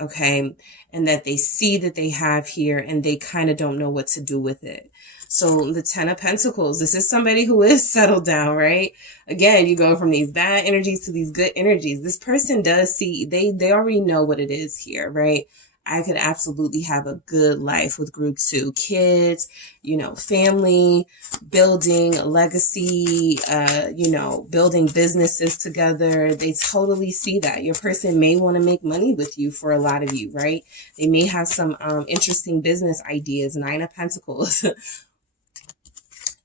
Okay. And that they see that they have here and they kind of don't know what to do with it. So the Ten of Pentacles, this is somebody who is settled down, right? Again, you go from these bad energies to these good energies. This person does see, they already know what it is here, right? I could absolutely have a good life with group 2, kids, family, building a legacy, building businesses together. They totally see that. Your person may want to make money with you for a lot of you, right? They may have some interesting business ideas. 9 of Pentacles.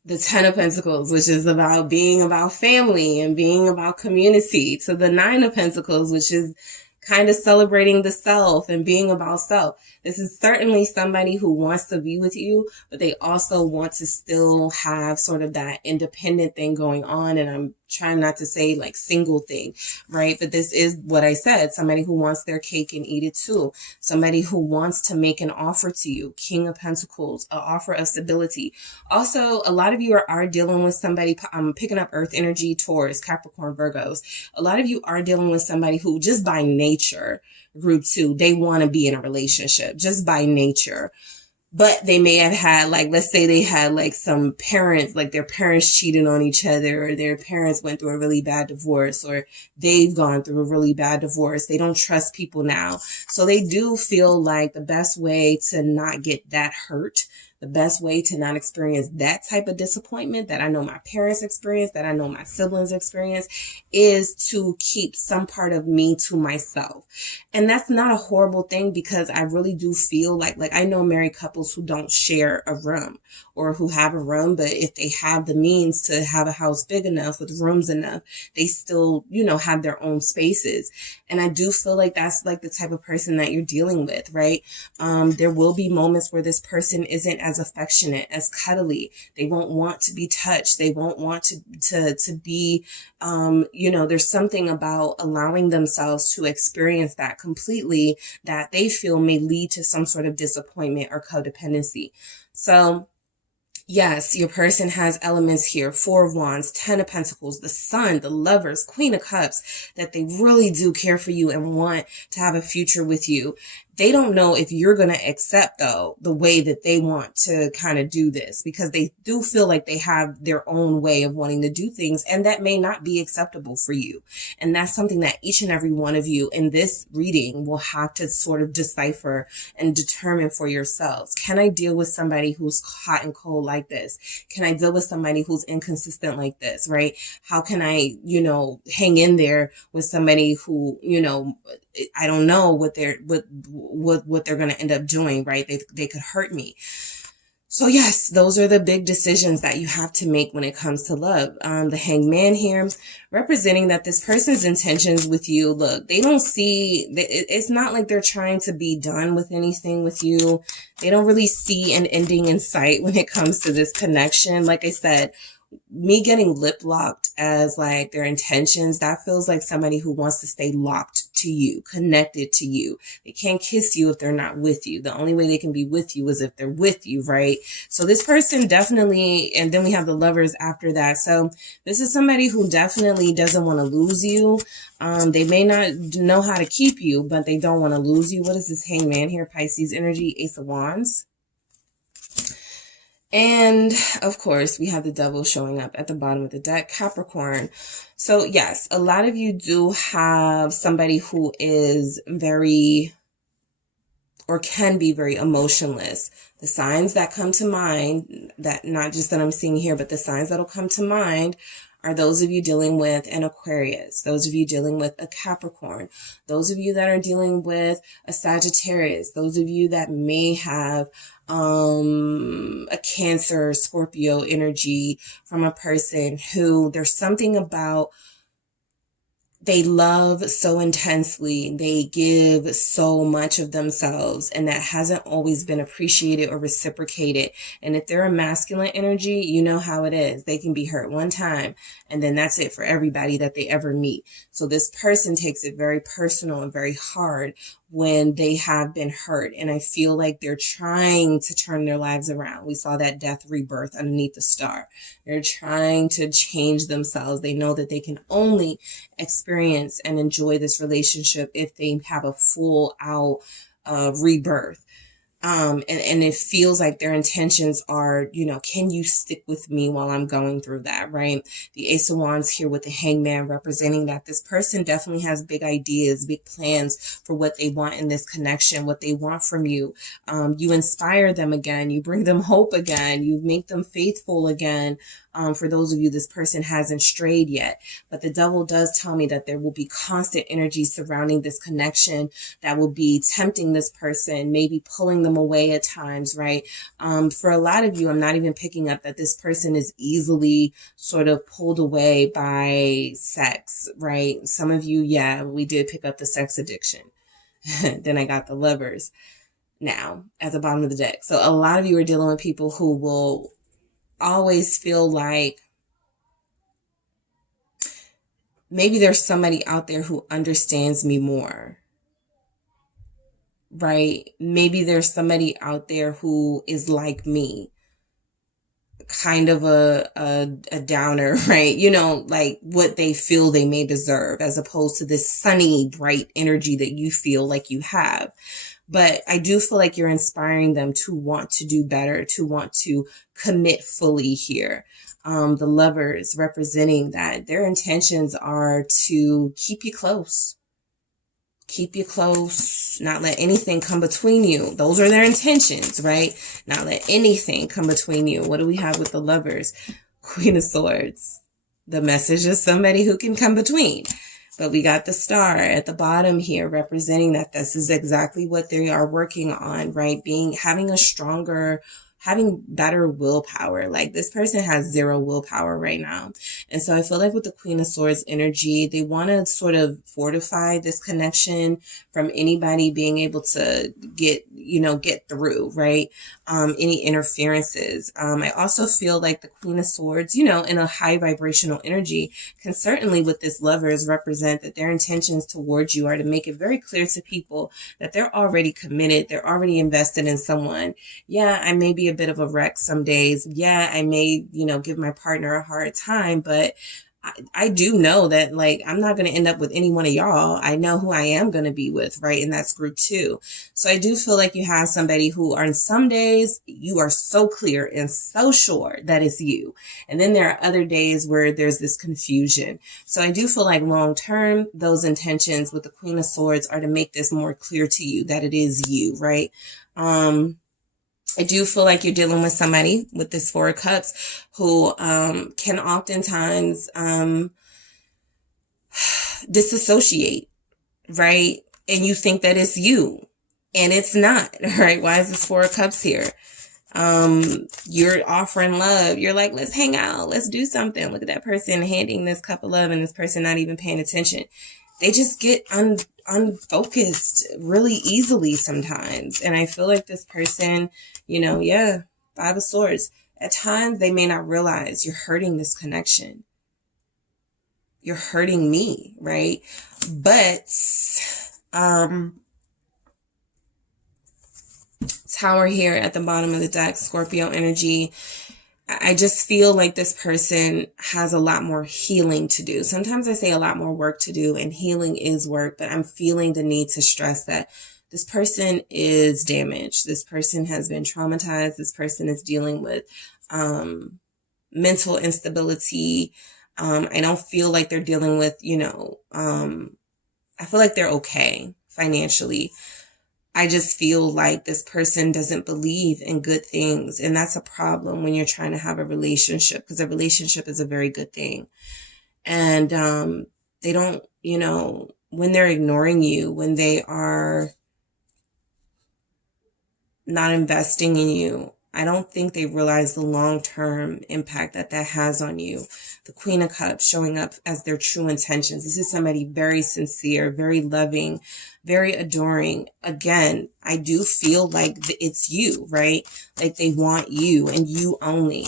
The 10 of Pentacles, which is being about family and being about community, to the 9 of Pentacles, which is kind of celebrating the self and being about self. This is certainly somebody who wants to be with you, but they also want to still have sort of that independent thing going on. And I'm trying not to say like single thing, right? But this is what I said, somebody who wants their cake and eat it too. Somebody who wants to make an offer to you. King of Pentacles, an offer of stability. Also, a lot of you are dealing with somebody, I'm picking up Earth energy, Taurus, Capricorn, Virgos. A lot of you are dealing with somebody who just by nature, group 2, they want to be in a relationship just by nature. But they may have had, like, let's say they had like some parents, like their parents cheated on each other, or their parents went through a really bad divorce, or they've gone through a really bad divorce. They don't trust people now. So they do feel like the best way to not get that hurt, the best way to not experience that type of disappointment that I know my parents experienced, that I know my siblings experienced, is to keep some part of me to myself. And that's not a horrible thing, because I really do feel like I know married couples who don't share a room, or who have a room, but if they have the means to have a house big enough with rooms enough, they still, have their own spaces. And I do feel like that's like the type of person that you're dealing with, right? There will be moments where this person isn't as affectionate, as cuddly. They won't want to be touched. They won't want to be, there's something about allowing themselves to experience that completely that they feel may lead to some sort of disappointment or codependency. So yes, your person has elements here. 4 of Wands, 10 of Pentacles, the Sun, the Lovers, Queen of Cups, that they really do care for you and want to have a future with you. They don't know if you're going to accept, though, the way that they want to kind of do this, because they do feel like they have their own way of wanting to do things, and that may not be acceptable for you. And that's something that each and every one of you in this reading will have to sort of decipher and determine for yourselves. Can I deal with somebody who's hot and cold like this? Can I deal with somebody who's inconsistent like this, right? How can I, hang in there with somebody who, I don't know what they're going to end up doing, right? They could hurt me. So yes, those are the big decisions that you have to make when it comes to love. The Hanged Man here, representing that this person's intentions with you, look, they don't see, it's not like they're trying to be done with anything with you. They don't really see an ending in sight when it comes to this connection. Like I said, me getting lip locked as like their intentions, that feels like somebody who wants to stay locked to you, connected to you. They can't kiss you if they're not with you. The only way they can be with you is if they're with you, right? So this person definitely, and then we have the Lovers after that. So this is somebody who definitely doesn't want to lose you. They may not know how to keep you, but they don't want to lose you. What is this Hangman here? Pisces energy, Ace of Wands. And of course, we have the Devil showing up at the bottom of the deck, Capricorn. So yes, a lot of you do have somebody who is very, or can be very emotionless. The signs that come to mind, that not just that I'm seeing here, but the signs that'll come to mind are those of you dealing with an Aquarius, those of you dealing with a Capricorn, those of you that are dealing with a Sagittarius, those of you that may have a Cancer, Scorpio energy from a person who there's something about they love so intensely, they give so much of themselves, and that hasn't always been appreciated or reciprocated. And if they're a masculine energy, you know how it is. They can be hurt one time, and then that's it for everybody that they ever meet. So this person takes it very personal and very hard when they have been hurt. And I feel like they're trying to turn their lives around. We saw that death rebirth underneath the star. They're trying to change themselves. They know that they can only experience and enjoy this relationship if they have a full out rebirth. And it feels like their intentions are, you know, can you stick with me while I'm going through that, right? The Ace of Wands here with the Hangman representing that this person definitely has big ideas, big plans for what they want in this connection, what they want from you. You inspire them again. You bring them hope again. You make them faithful again. For those of you, this person hasn't strayed yet, but the Devil does tell me that there will be constant energy surrounding this connection that will be tempting this person, maybe pulling them away at times, right? For a lot of you, I'm not even picking up that this person is easily sort of pulled away by sex, right? Some of you, yeah, we did pick up the sex addiction. Then I got the Lovers now at the bottom of the deck. So a lot of you are dealing with people who will always feel like maybe there's somebody out there who understands me more, right? Maybe there's somebody out there who is like me, kind of a downer, right? You know, like what they feel they may deserve, as opposed to this sunny, bright energy that you feel like you have. But I do feel like you're inspiring them to want to do better, to want to commit fully here. The Lovers representing that their intentions are to keep you close. Keep you close, not let anything come between you. Those are their intentions, right? Not let anything come between you. What do we have with the Lovers? Queen of Swords. The message is somebody who can come between. But we got the Star at the bottom here representing that this is exactly what they are working on, right? Having better willpower. Like this person has zero willpower right now. And so I feel like with the Queen of Swords energy, they want to sort of fortify this connection from anybody being able to get through, right? Any interferences. I also feel like the Queen of Swords, in a high vibrational energy can certainly with this Lovers represent that their intentions towards you are to make it very clear to people that they're already committed. They're already invested in someone. Yeah, I may be a bit of a wreck some days. Yeah, I may, give my partner a hard time, but I do know that I'm not going to end up with any one of y'all. I know who I am going to be with, right? And that's group 2. So I do feel like you have somebody who on some days you are so clear and so sure that it's you. And then there are other days where there's this confusion. So I do feel like long term, those intentions with the Queen of Swords are to make this more clear to you that it is you, right? I do feel like you're dealing with somebody with this 4 of Cups who can oftentimes disassociate, right? And you think that it's you, and it's not, right? Why is this 4 of Cups here? You're offering love. You're like, let's hang out. Let's do something. Look at that person handing this cup of love and this person not even paying attention. They just get unfocused really easily sometimes. And I feel like this person, 5 of Swords. At times, they may not realize you're hurting this connection. you're hurting me, right? But Tower here at the bottom of the deck, Scorpio energy. I just feel like this person has a lot more healing to do. Sometimes I say a lot more work to do, and healing is work, but I'm feeling the need to stress that this person is damaged. This person has been traumatized. This person is dealing with mental instability. I don't feel like they're dealing with, I feel like they're okay financially. I just feel like this person doesn't believe in good things. And that's a problem when you're trying to have a relationship, because a relationship is a very good thing. And they don't, when they're ignoring you, when they are not investing in you, I don't think they realize the long-term impact that has on you. The Queen of Cups showing up as their true intentions. This is somebody very sincere, very loving, very adoring. Again, I do feel like it's you, right? Like they want you and you only.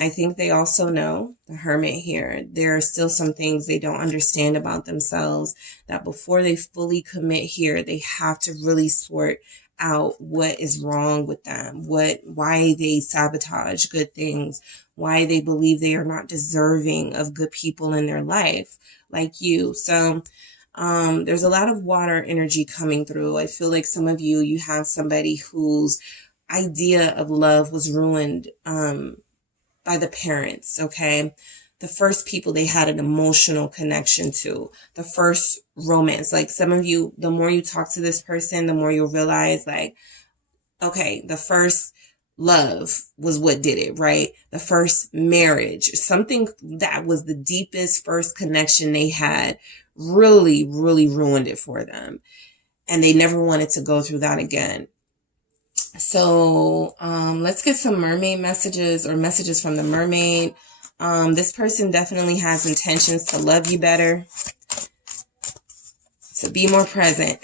I think they also know, the Hermit here, there are still some things they don't understand about themselves, that before they fully commit here, they have to really sort out what is wrong with them, why they sabotage good things, why they believe they are not deserving of good people in their life like you. So there's a lot of water energy coming through. I feel like some of you have somebody whose idea of love was ruined by the parents, okay? The first people they had an emotional connection to, the first romance. Like some of you, the more you talk to this person, the more you'll realize like, okay, the first love was what did it, right? The first marriage, something that was the deepest first connection they had really, really ruined it for them. And they never wanted to go through that again. So let's get some mermaid messages, or messages from the mermaid. This person definitely has intentions to love you better, to be more present,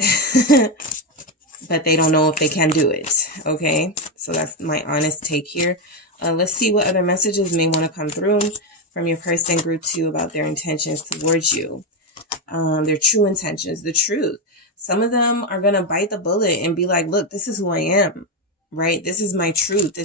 but they don't know if they can do it. Okay, so that's my honest take here. Let's see what other messages may want to come through from your person, group 2, about their intentions towards you. Their true intentions, the truth. Some of them are going to bite the bullet and be like, look, this is who I am, right? This is my truth.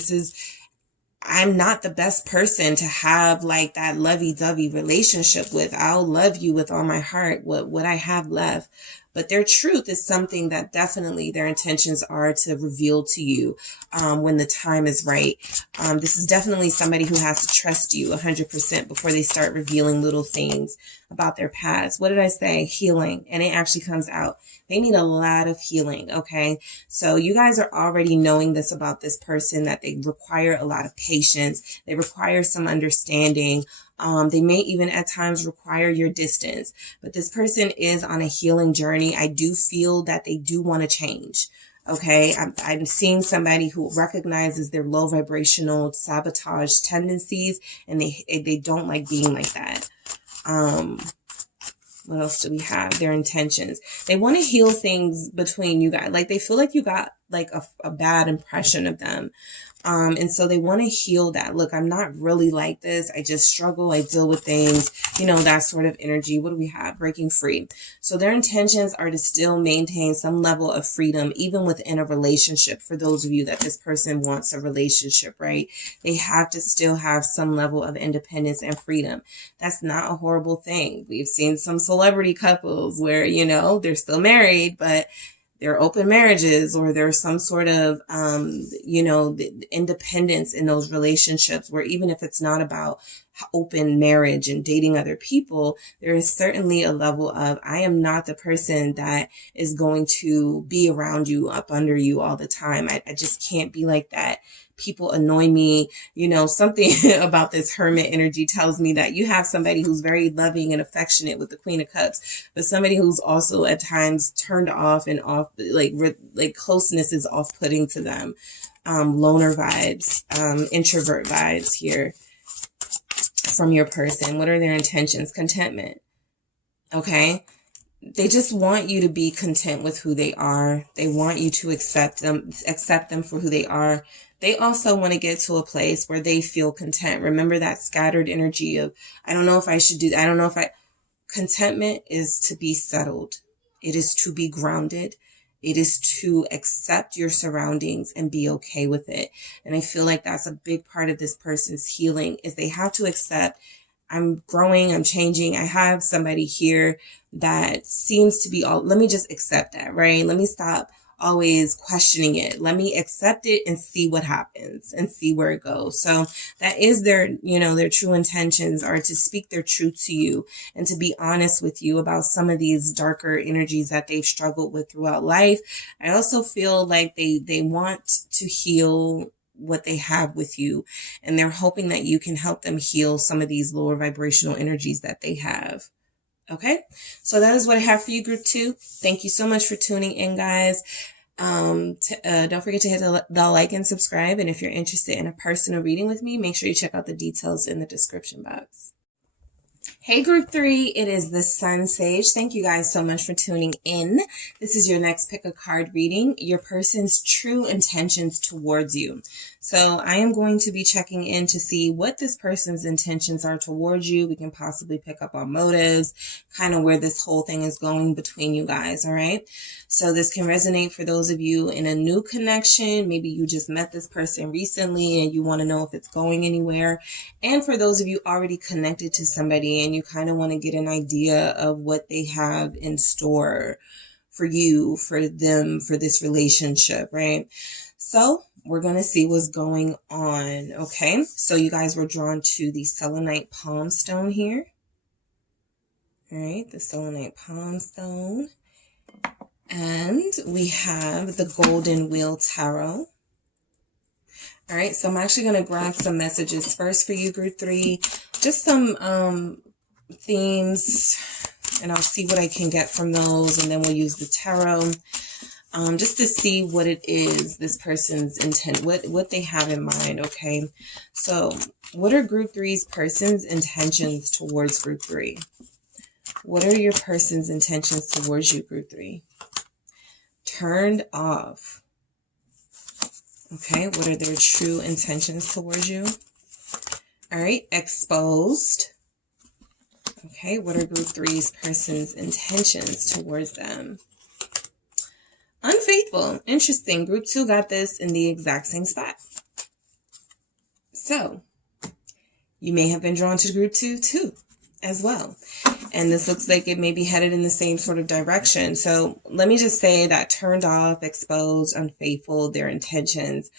I'm not the best person to have like that lovey-dovey relationship with. I'll love you with all my heart, what I have left. But their truth is something that definitely their intentions are to reveal to you when the time is right. This is definitely somebody who has to trust you 100% before they start revealing little things about their past. What did I say? Healing. And it actually comes out. They need a lot of healing, okay? So you guys are already knowing this about this person, that they require a lot of patience. They require some understanding. They may even at times require your distance. But this person is on a healing journey. I do feel that they do want to change. Okay, I'm seeing somebody who recognizes their low vibrational sabotage tendencies, and they don't like being like that. What else do we have? Their intentions. They want to heal things between you guys. Like they feel like you got like a bad impression of them. And so they want to heal that. Look, I'm not really like this. I just struggle. I deal with things, that sort of energy. What do we have? Breaking free. So their intentions are to still maintain some level of freedom, even within a relationship. For those of you that this person wants a relationship, right? They have to still have some level of independence and freedom. That's not a horrible thing. We've seen some celebrity couples where, they're still married, but there are open marriages, or there's some sort of, independence in those relationships, where even if it's not about open marriage and dating other people, there is certainly a level of, I am not the person that is going to be around you, up under you all the time. I just can't be like that. People annoy me. Something about this Hermit energy tells me that you have somebody who's very loving and affectionate with the Queen of Cups, but somebody who's also at times turned off and off, like closeness is off-putting to them. Loner vibes, introvert vibes here from your person. What are their intentions? Contentment. Okay. They just want you to be content with who they are. They want you to accept them for who they are. they also want to get to a place where they feel content. Remember that scattered energy of, I don't know if I should do that. I don't know if I, contentment is to be settled. It is to be grounded. It is to accept your surroundings and be okay with it. And I feel like that's a big part of this person's healing, is they have to accept, I'm growing, I'm changing. I have somebody here that seems to be all, let me just accept that, right? Let me stop always questioning it. Let me accept it and see what happens and see where it goes. So that is their, their true intentions are to speak their truth to you and to be honest with you about some of these darker energies that they've struggled with throughout life. I also feel like they want to heal what they have with you, and they're hoping that you can help them heal some of these lower vibrational energies that they have. Okay, so that is what I have for you, group 2. Thank you so much for tuning in, guys. Don't forget to hit the like and subscribe. And if you're interested in a personal reading with me, make sure you check out the details in the description box. Hey, group 3, it is the SunSage. Thank you guys so much for tuning in. This is your next pick a card reading, your person's true intentions towards you. So I am going to be checking in to see what this person's intentions are towards you. We can possibly pick up on motives, kind of where this whole thing is going between you guys, all right? So this can resonate for those of you in a new connection. Maybe you just met this person recently and you want to know if it's going anywhere. And for those of you already connected to somebody and you kind of want to get an idea of what they have in store for you, for them, for this relationship, right? So we're going to see what's going on, okay? So you guys were drawn to the selenite palm stone here. All right, the selenite palm stone. And we have the golden wheel tarot. All right, so I'm actually going to grab some messages first for you, group 3. Just some themes, and I'll see what I can get from those, and then we'll use the tarot. Just to see what it is, this person's intent, what they have in mind, okay? So what are group 3's person's intentions towards group 3? What are your person's intentions towards you, group 3? Turned off. Okay, what are their true intentions towards you? All right, exposed. Okay, what are group 3's person's intentions towards them? Unfaithful. Interesting. Group 2 got this in the exact same spot. So, you may have been drawn to group 2 too, as well. And this looks like it may be headed in the same sort of direction. So, let me just say that turned off, exposed, unfaithful, their intentions.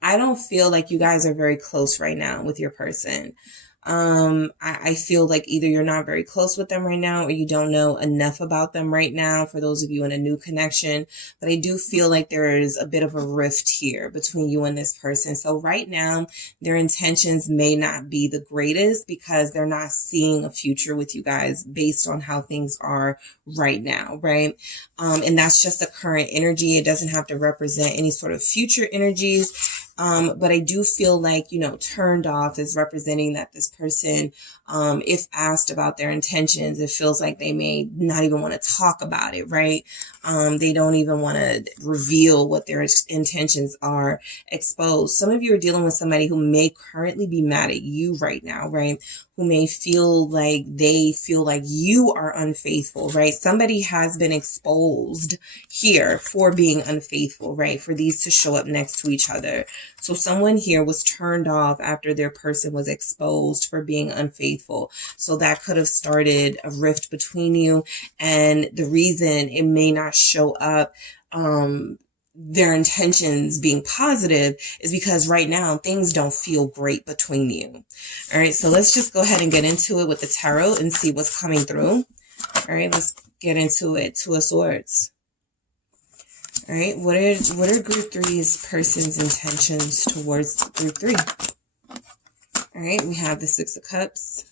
I don't feel like you guys are very close right now with your person. I feel like either you're not very close with them right now or you don't know enough about them right now for those of you in a new connection. But I do feel like there is a bit of a rift here between you and this person. So right now, their intentions may not be the greatest because they're not seeing a future with you guys based on how things are right now, right? And that's just the current energy. It doesn't have to represent any sort of future energies. But I do feel like, turned off is representing that this person, if asked about their intentions, it feels like they may not even want to talk about it, right? They don't even want to reveal what their intentions are. Exposed. Some of you are dealing with somebody who may currently be mad at you right now, right? Who may feel like they feel like you are unfaithful, right? Somebody has been exposed here for being unfaithful, right? For these to show up next to each other. So someone here was turned off after their person was exposed for being unfaithful. So that could have started a rift between you. And the reason it may not show up, their intentions being positive is because right now things don't feel great between you. All right, so let's just go ahead and get into it with the tarot and see what's coming through. All right, let's get into it. Two of Swords. All right, what are group 3's person's intentions towards group 3? All right, we have the Six of Cups.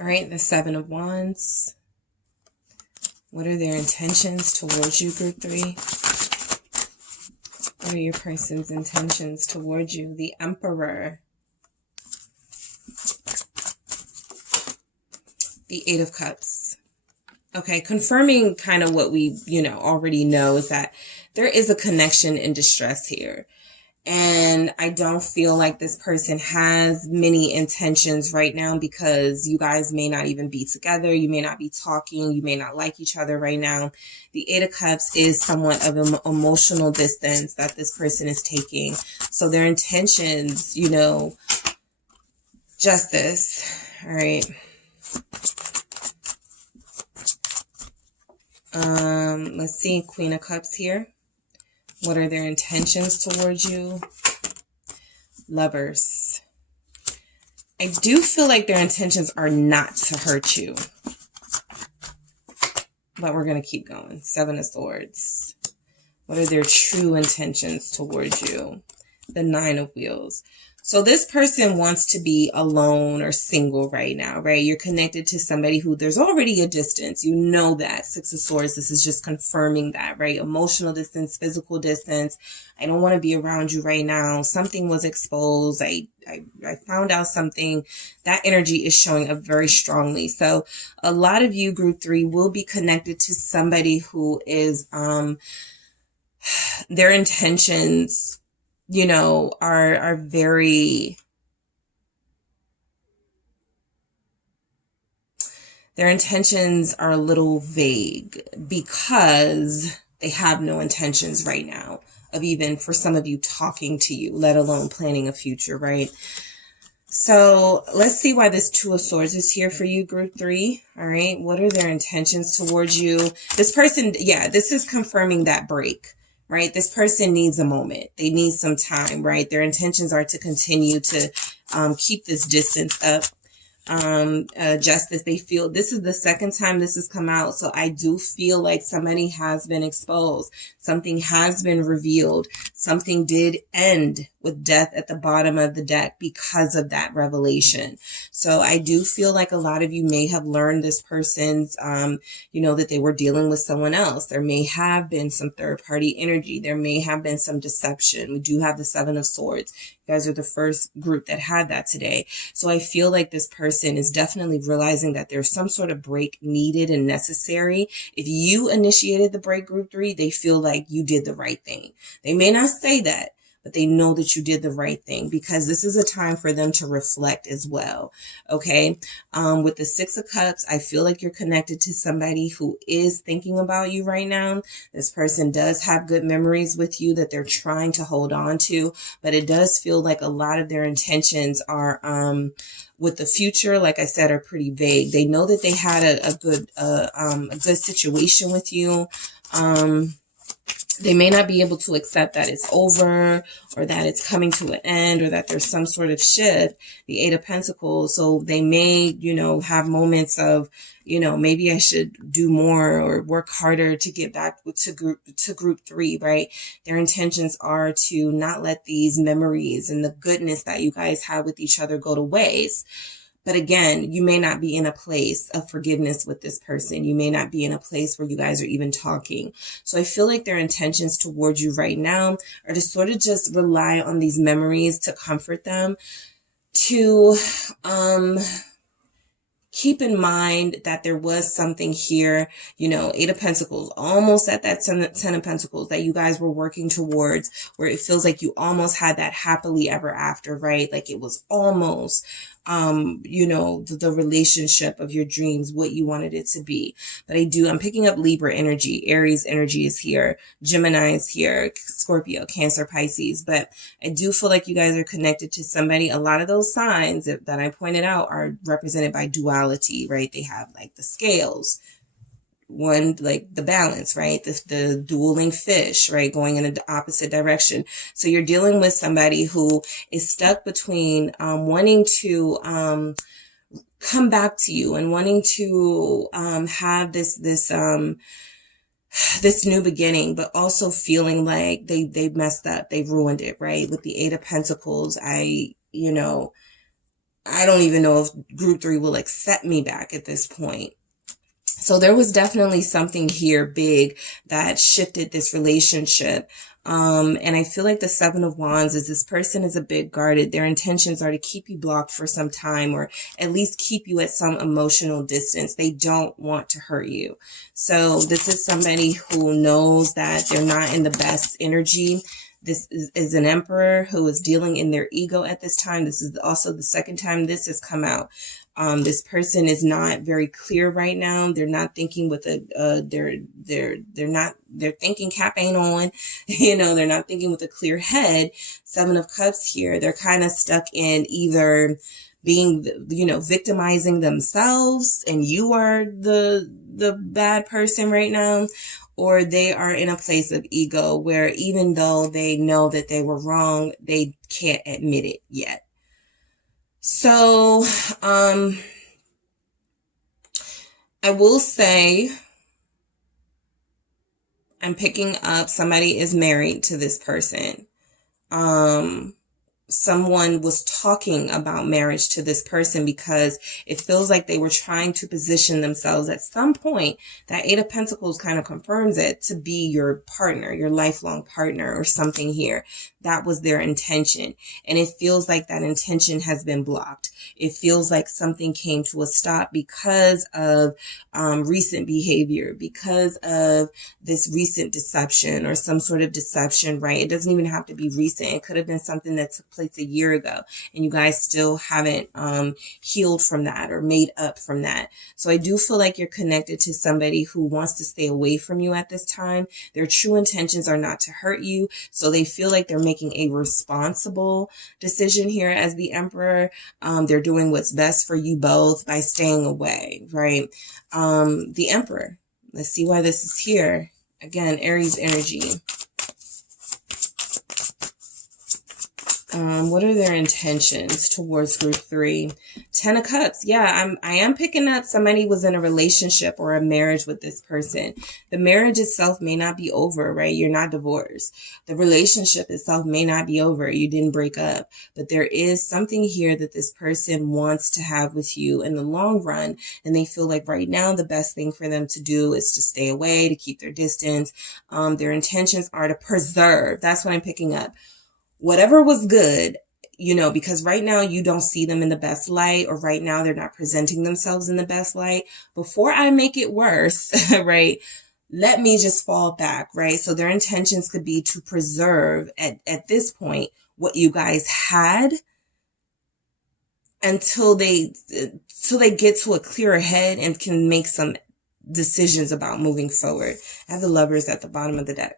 All right, the Seven of Wands. What are their intentions towards you, group 3? What are your person's intentions towards you? The Emperor. The Eight of Cups. Okay, confirming kind of what we, already know is that there is a connection in distress here. And I don't feel like this person has many intentions right now because you guys may not even be together. You may not be talking. You may not like each other right now. The Eight of Cups is somewhat of an emotional distance that this person is taking. So their intentions, justice. All right. Let's see. Queen of Cups here. What are their intentions towards you? Lovers. I do feel like their intentions are not to hurt you. But we're going to keep going. Seven of Swords. What are their true intentions towards you? The Nine of Wheels. So this person wants to be alone or single right now, right? You're connected to somebody who there's already a distance. You know that. Six of Swords, this is just confirming that, right? Emotional distance, physical distance. I don't want to be around you right now. Something was exposed. I found out something. That energy is showing up very strongly. So a lot of you, group 3, will be connected to somebody who is, their intentions, are very, their intentions are a little vague because they have no intentions right now of even, for some of you, talking to you, let alone planning a future, right? So let's see why this Two of Swords is here for you, group 3. All right. What are their intentions towards you? This person, this is confirming that break. Right? This person needs a moment. They need some time, right? Their intentions are to continue to keep this distance up. Justice, they feel this is the second time this has come out. So I do feel like somebody has been exposed. Something has been revealed. Something did end with death at the bottom of the deck because of that revelation. So I do feel like a lot of you may have learned this person's, that they were dealing with someone else. There may have been some third party energy. There may have been some deception. We do have the Seven of Swords. You guys are the first group that had that today. So I feel like this person is definitely realizing that there's some sort of break needed and necessary. If you initiated the break, group 3, they feel like you did the right thing. They may not say that, but they know that you did the right thing because this is a time for them to reflect as well. Okay. With the Six of Cups, I feel like you're connected to somebody who is thinking about you right now. This person does have good memories with you that they're trying to hold on to, but it does feel like a lot of their intentions are, with the future, like I said, are pretty vague. They know that they had a good situation with you. They may not be able to accept that it's over or that it's coming to an end or that there's some sort of shift. The Eight of Pentacles. So they may, have moments of, maybe I should do more or work harder to get back to group 3, right? Their intentions are to not let these memories and the goodness that you guys have with each other go to waste. But again, you may not be in a place of forgiveness with this person. You may not be in a place where you guys are even talking. So I feel like their intentions towards you right now are to sort of just rely on these memories to comfort them, to keep in mind that there was something here, Eight of Pentacles, almost at that 10 of Pentacles that you guys were working towards, where it feels like you almost had that happily ever after, right? Like it was almost, the relationship of your dreams, what you wanted it to be. But I'm picking up Libra energy, Aries energy is here, Gemini is here, Scorpio, Cancer, Pisces. But I do feel like you guys are connected to somebody. A lot of those signs that I pointed out are represented by duality, right? They have like the scales, one, like the balance, right? The dueling fish, right? Going in the opposite direction. So you're dealing with somebody who is stuck between wanting to come back to you and wanting to have this new beginning, but also feeling like they messed up, they ruined it, right? With the Eight of Pentacles, I don't even know if group 3 will accept me back at this point. So there was definitely something here big that shifted this relationship. And I feel like the Seven of Wands is this person is a bit guarded. Their intentions are to keep you blocked for some time, or at least keep you at some emotional distance. They don't want to hurt you. So this is somebody who knows that they're not in the best energy. This is an emperor who is dealing in their ego at this time. This is also the second time this has come out. This person is not very clear right now. They're not thinking with they're thinking cap ain't on, they're not thinking with a clear head. Seven of Cups here. They're kind of stuck in either being, victimizing themselves and you are the bad person right now, or they are in a place of ego where even though they know that they were wrong, they can't admit it yet. So, I will say I'm picking up somebody is married to this person. Someone was talking about marriage to this person because it feels like they were trying to position themselves at some point. That Eight of Pentacles kind of confirms it, to be your partner, your lifelong partner or something here. That was their intention. And it feels like that intention has been blocked. It feels like something came to a stop because of recent behavior, because of this recent deception or some sort of deception, right? It doesn't even have to be recent. It could have been something that took place a year ago and you guys still haven't healed from that or made up from that. So I do feel like you're connected to somebody who wants to stay away from you at this time. Their true intentions are not to hurt you. So they feel like they're making a responsible decision here as the Emperor. They're doing what's best for you both by staying away, right? The Emperor. Let's see why this is here. Again, Aries energy. What are their intentions towards group 3? 10 of Cups. Yeah, I am picking up somebody was in a relationship or a marriage with this person. The marriage itself may not be over, right? You're not divorced. The relationship itself may not be over. You didn't break up. But there is something here that this person wants to have with you in the long run. And they feel like right now the best thing for them to do is to stay away, to keep their distance. Their intentions are to preserve. That's what I'm picking up. Whatever was good, because right now you don't see them in the best light, or right now they're not presenting themselves in the best light. Before I make it worse, right, let me just fall back, right? So their intentions could be to preserve at this point what you guys had until they get to a clearer head and can make some decisions about moving forward. I have the Lovers at the bottom of the deck.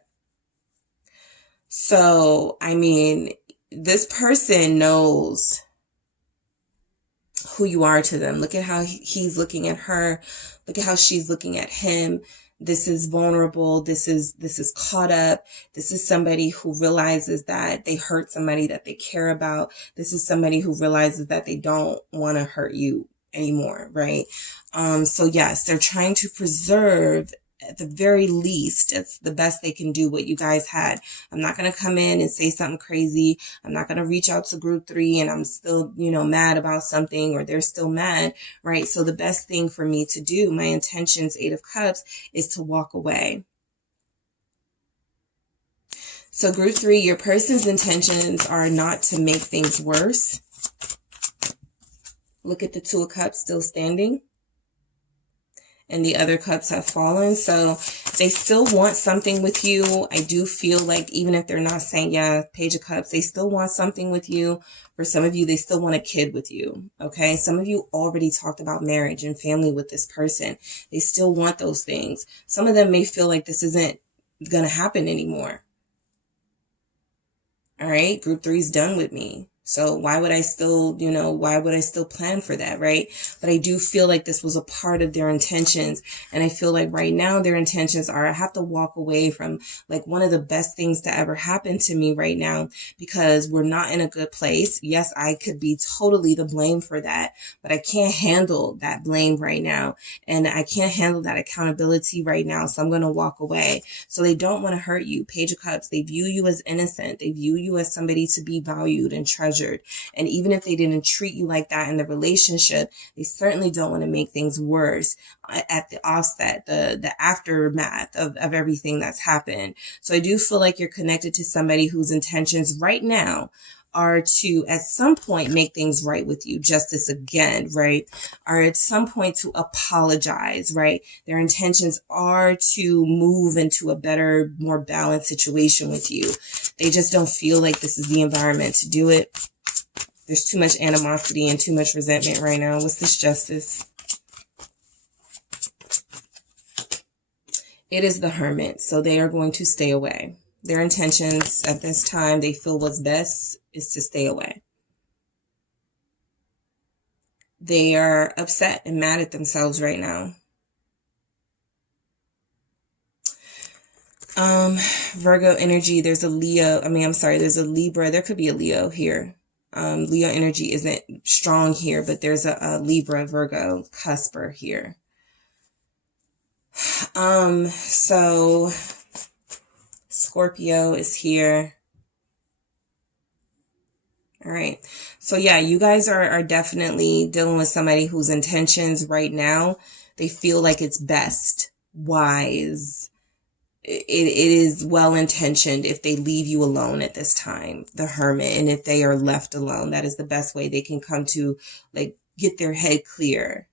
So, I mean, this person knows who you are to them. Look at how he's looking at her. Look at how she's looking at him. This is vulnerable. This is caught up. This is somebody who realizes that they hurt somebody that they care about. This is somebody who realizes that they don't want to hurt you anymore, right? So yes, they're trying to preserve, at the very least, it's the best they can do, what you guys had. I'm not going to come in and say something crazy. I'm not going to reach out to group 3 and I'm still, mad about something, or they're still mad, right? So the best thing for me to do, my intentions, 8 of Cups, is to walk away. So group 3, your person's intentions are not to make things worse. Look at the 2 of Cups still standing. And the other cups have fallen. So they still want something with you. I do feel like even if they're not saying, yeah, Page of Cups, they still want something with you. For some of you, they still want a kid with you. Okay. Some of you already talked about marriage and family with this person. They still want those things. Some of them may feel like this isn't going to happen anymore. All right. Group 3 is done with me. So why would I still, plan for that, right? But I do feel like this was a part of their intentions. And I feel like right now their intentions are, I have to walk away from like one of the best things to ever happen to me right now, because we're not in a good place. Yes, I could be totally to blame for that, but I can't handle that blame right now. And I can't handle that accountability right now. So I'm going to walk away. So they don't want to hurt you. Page of Cups, they view you as innocent. They view you as somebody to be valued and treasured. treasured. And even if they didn't treat you like that in the relationship, they certainly don't want to make things worse at the offset, the aftermath of everything that's happened. So I do feel like you're connected to somebody whose intentions right now are to at some point make things right with you, justice again, right? Or at some point to apologize, right? Their intentions are to move into a better, more balanced situation with you. They just don't feel like this is the environment to do it. There's too much animosity and too much resentment right now. What's this justice? It is the Hermit, so they are going to stay away. Their intentions at this time, they feel what's best is to stay away. They are upset and mad at themselves right now. Virgo energy, there's a Leo. There's a Libra. There could be a Leo here. Leo energy isn't strong here, but there's a Libra, Virgo cusper here. So Scorpio is here. All right. So yeah, you guys are definitely dealing with somebody whose intentions right now, they feel like it's best, wise. It is well-intentioned if they leave you alone at this time, the Hermit. And if they are left alone, that is the best way they can come to like get their head clear.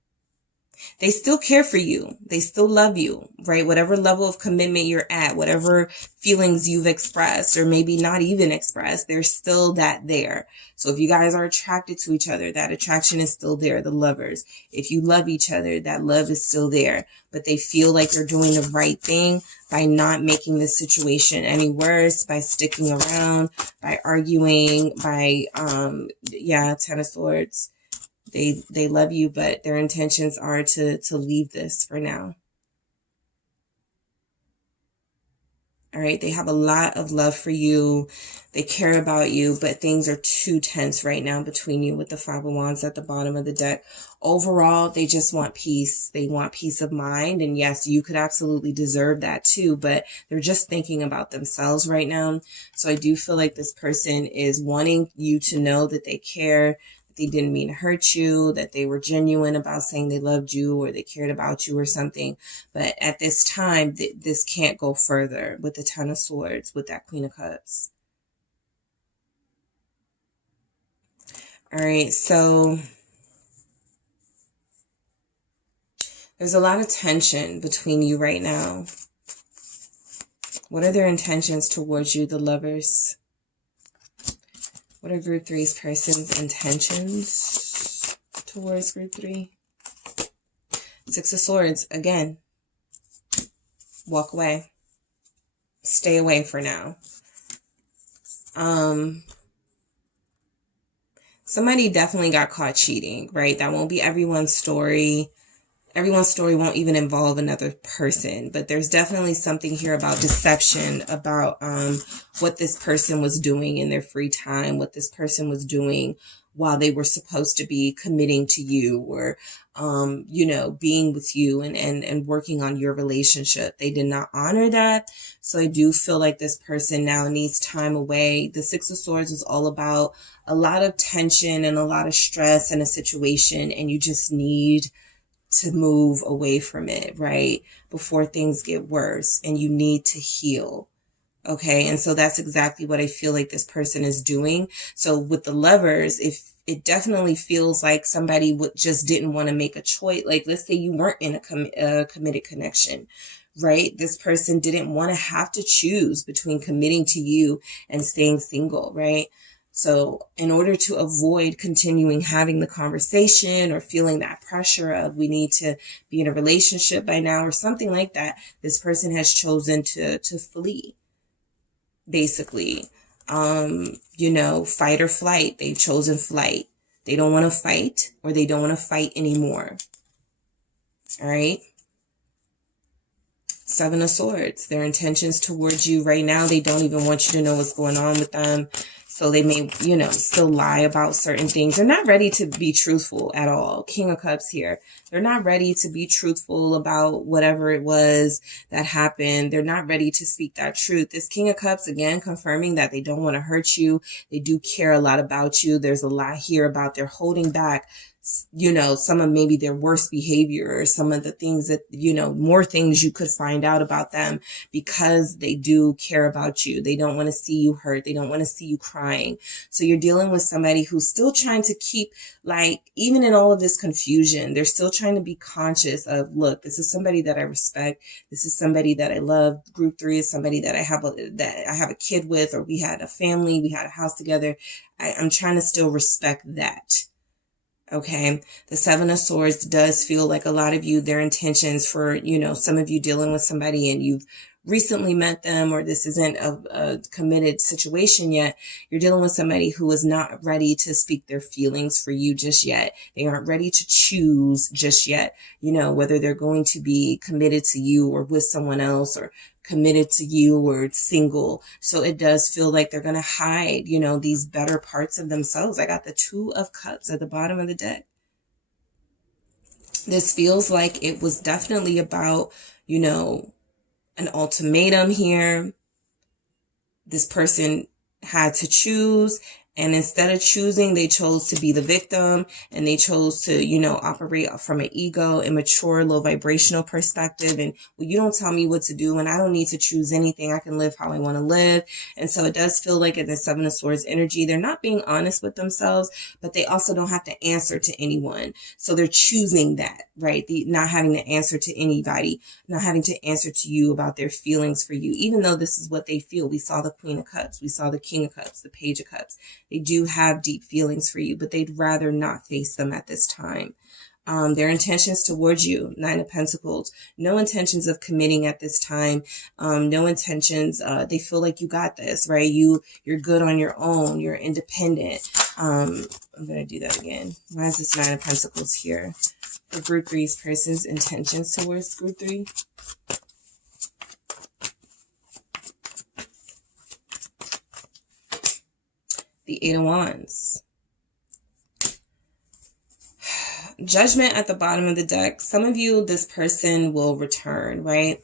They still care for you. They still love you, right? Whatever level of commitment you're at, whatever feelings you've expressed or maybe not even expressed, there's still that there. So if you guys are attracted to each other, that attraction is still there, the lovers. If you love each other, that love is still there. But they feel like they're doing the right thing by not making the situation any worse, by sticking around, by arguing, by, Ten of Swords. They love you, but their intentions are to leave this for now. All right. They have a lot of love for you. They care about you, but things are too tense right now between you with the Five of Wands at the bottom of the deck. Overall, they just want peace. They want peace of mind. And yes, you could absolutely deserve that too, but they're just thinking about themselves right now. So I do feel like this person is wanting you to know that they care. They didn't mean to hurt you, that they were genuine about saying they loved you or they cared about you or something. But at this time, this can't go further with the Ten of Swords, with that Queen of Cups. All right, so there's a lot of tension between you right now. What are their intentions towards you, the lovers? What are Group 3's person's intentions towards Group 3? Six of Swords, again. Walk away. Stay away for now. Somebody definitely got caught cheating, right? That won't be everyone's story. Everyone's story won't even involve another person, but there's definitely something here about deception, about what this person was doing in their free time, what this person was doing while they were supposed to be committing to you or, being with you and working on your relationship. They did not honor that. So I do feel like this person now needs time away. The Six of Swords is all about a lot of tension and a lot of stress in a situation, and you just need to move away from it, right? Before things get worse, and you need to heal. Okay. And so that's exactly what I feel like this person is doing. So with the lovers, if it definitely feels like somebody just didn't want to make a choice. Like, let's say you weren't in a committed connection, right? This person didn't want to have to choose between committing to you and staying single, right? So in order to avoid continuing having the conversation or feeling that pressure of we need to be in a relationship by now or something like that, this person has chosen to flee, basically. Fight or flight. They've chosen flight. They don't want to fight, or they don't want to fight anymore. All right. Seven of Swords. Their intentions towards you right now, they don't even want you to know what's going on with them. So they may, you know, still lie about certain things. They're not ready to be truthful at all. King of Cups here. They're not ready to be truthful about whatever it was that happened. They're not ready to speak that truth. This King of Cups, again, confirming that they don't want to hurt you. They do care a lot about you. There's a lot here about they're holding back, you know, some of maybe their worst behavior or some of the things that, you know, more things you could find out about them because they do care about you. They don't want to see you hurt. They don't want to see you crying. So you're dealing with somebody who's still trying to keep, like, even in all of this confusion, they're still trying to be conscious of, look, this is somebody that I respect. This is somebody that I love. Group 3 is somebody that I have a kid with, or we had a family, we had a house together. I'm trying to still respect that. Okay. The Seven of Swords does feel like a lot of you, their intentions for, you know, some of you dealing with somebody and you've recently met them, or this isn't a committed situation yet. You're dealing with somebody who is not ready to speak their feelings for you just yet. They aren't ready to choose just yet, you know, whether they're going to be committed to you or with someone else, or committed to you or single. So it does feel like they're going to hide, you know, these better parts of themselves. I got the Two of Cups at the bottom of the deck. This feels like it was definitely about, you know, an ultimatum here. This person had to choose, and instead of choosing, they chose to be the victim, and they chose to, you know, operate from an ego, immature, low vibrational perspective. And, well, you don't tell me what to do, and I don't need to choose anything. I can live how I want to live. And so it does feel like in the Seven of Swords energy, they're not being honest with themselves, but they also don't have to answer to anyone. So they're choosing that, right? Not having to answer to anybody, not having to answer to you about their feelings for you, even though this is what they feel. We saw the Queen of Cups. We saw the King of Cups, the Page of Cups. They do have deep feelings for you, but they'd rather not face them at this time. Their intentions towards you, Nine of Pentacles, no intentions of committing at this time. No intentions. They feel like you got this, right? You're good on your own. You're independent. I'm going to do that again. Why is this Nine of Pentacles here? For Group 3's person's intentions towards Group 3. The Eight of Wands. Judgment at the bottom of the deck. Some of you, this person will return, right?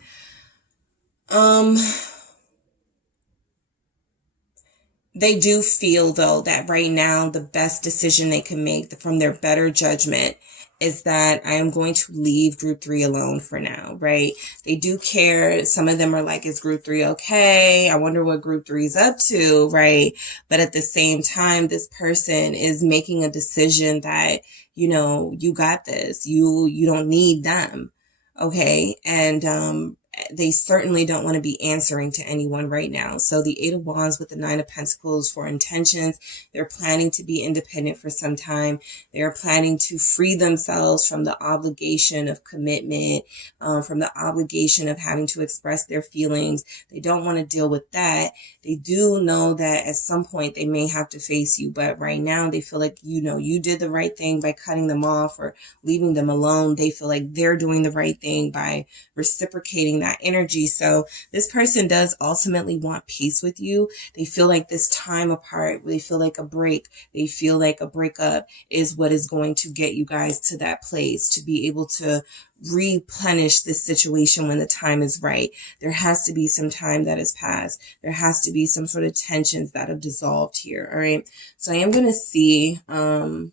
They do feel, though, that right now the best decision they can make from their better judgment is that I am going to leave Group 3 alone for now, right? They do care. Some of them are like, is Group 3 okay? I wonder what Group 3 is up to, right? But at the same time, this person is making a decision that, you know, you got this. You don't need them, okay? And they certainly don't want to be answering to anyone right now. So the Eight of Wands with the Nine of Pentacles for intentions. They're planning to be independent for some time. They're planning to free themselves from the obligation of commitment, from the obligation of having to express their feelings. They don't want to deal with that. They do know that at some point they may have to face you, but right now they feel like, you know, you did the right thing by cutting them off or leaving them alone. They feel like they're doing the right thing by reciprocating that energy. So this person does ultimately want peace with you. They feel like this time apart, they feel like a break, they feel like a breakup is what is going to get you guys to that place, to be able to replenish this situation when the time is right. There has to be some time that has passed. There has to be some sort of tensions that have dissolved here. All right. So I am going to see, all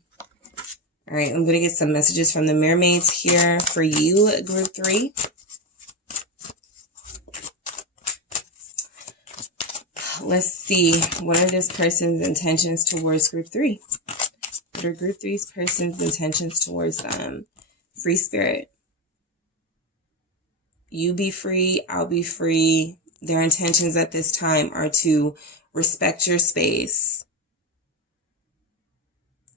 right, I'm going to get some messages from the mermaids here for you, Group 3. Let's see. What are this person's intentions towards Group 3? What are Group 3's person's intentions towards them? Free spirit. You be free. I'll be free. Their intentions at this time are to respect your space.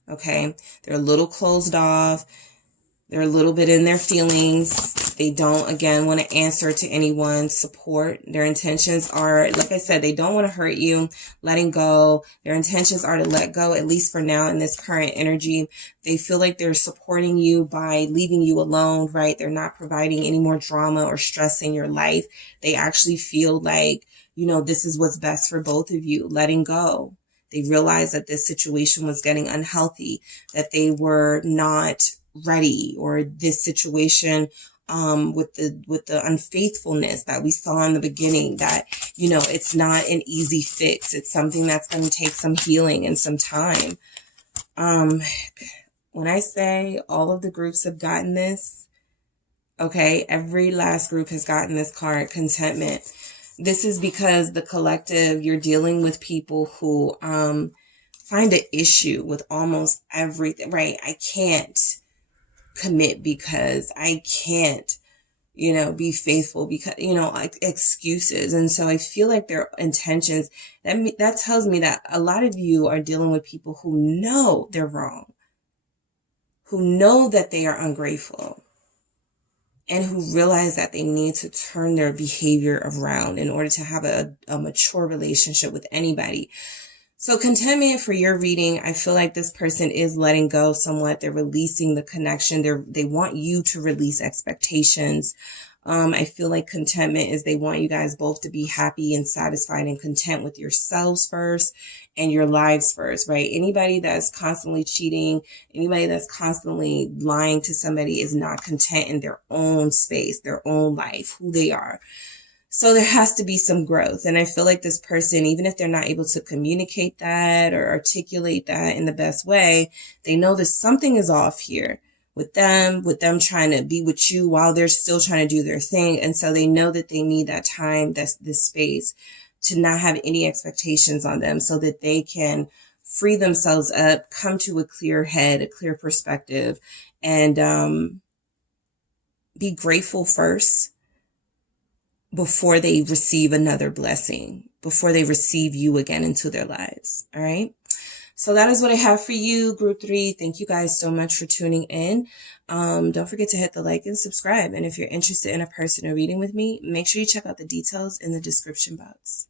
Okay. They're a little closed off. They're a little bit in their feelings. They don't, again, want to answer to anyone, support. Their intentions are, like I said, they don't want to hurt you, letting go. Their intentions are to let go, at least for now in this current energy. They feel like they're supporting you by leaving you alone, right? They're not providing any more drama or stress in your life. They actually feel like, you know, this is what's best for both of you, letting go. They realized that this situation was getting unhealthy, that they were not ready, or this situation with the unfaithfulness that we saw in the beginning, that, you know, it's not an easy fix. It's something that's going to take some healing and some time. When I say all of the groups have gotten this, okay, every last group has gotten this card, contentment. This is because the collective, you're dealing with people who find an issue with almost everything, right? I can't commit because I can't, you know, be faithful because, you know, like excuses. And so I feel like their intentions, that tells me that a lot of you are dealing with people who know they're wrong, who know that they are ungrateful, and who realize that they need to turn their behavior around in order to have a mature relationship with anybody. So contentment for your reading, I feel like this person is letting go somewhat. They're releasing the connection. They want you to release expectations. I feel like contentment is they want you guys both to be happy and satisfied and content with yourselves first and your lives first, right? Anybody that's constantly cheating, anybody that's constantly lying to somebody is not content in their own space, their own life, who they are. So there has to be some growth. And I feel like this person, even if they're not able to communicate that or articulate that in the best way, they know that something is off here with them trying to be with you while they're still trying to do their thing. And so they know that they need that time, this space, to not have any expectations on them so that they can free themselves up, come to a clear head, a clear perspective, and be grateful first before they receive another blessing, before they receive you again into their lives. All right. So that is what I have for you, Group 3. Thank you guys so much for tuning in. Don't forget to hit the like and subscribe. And if you're interested in a personal reading with me, make sure you check out the details in the description box.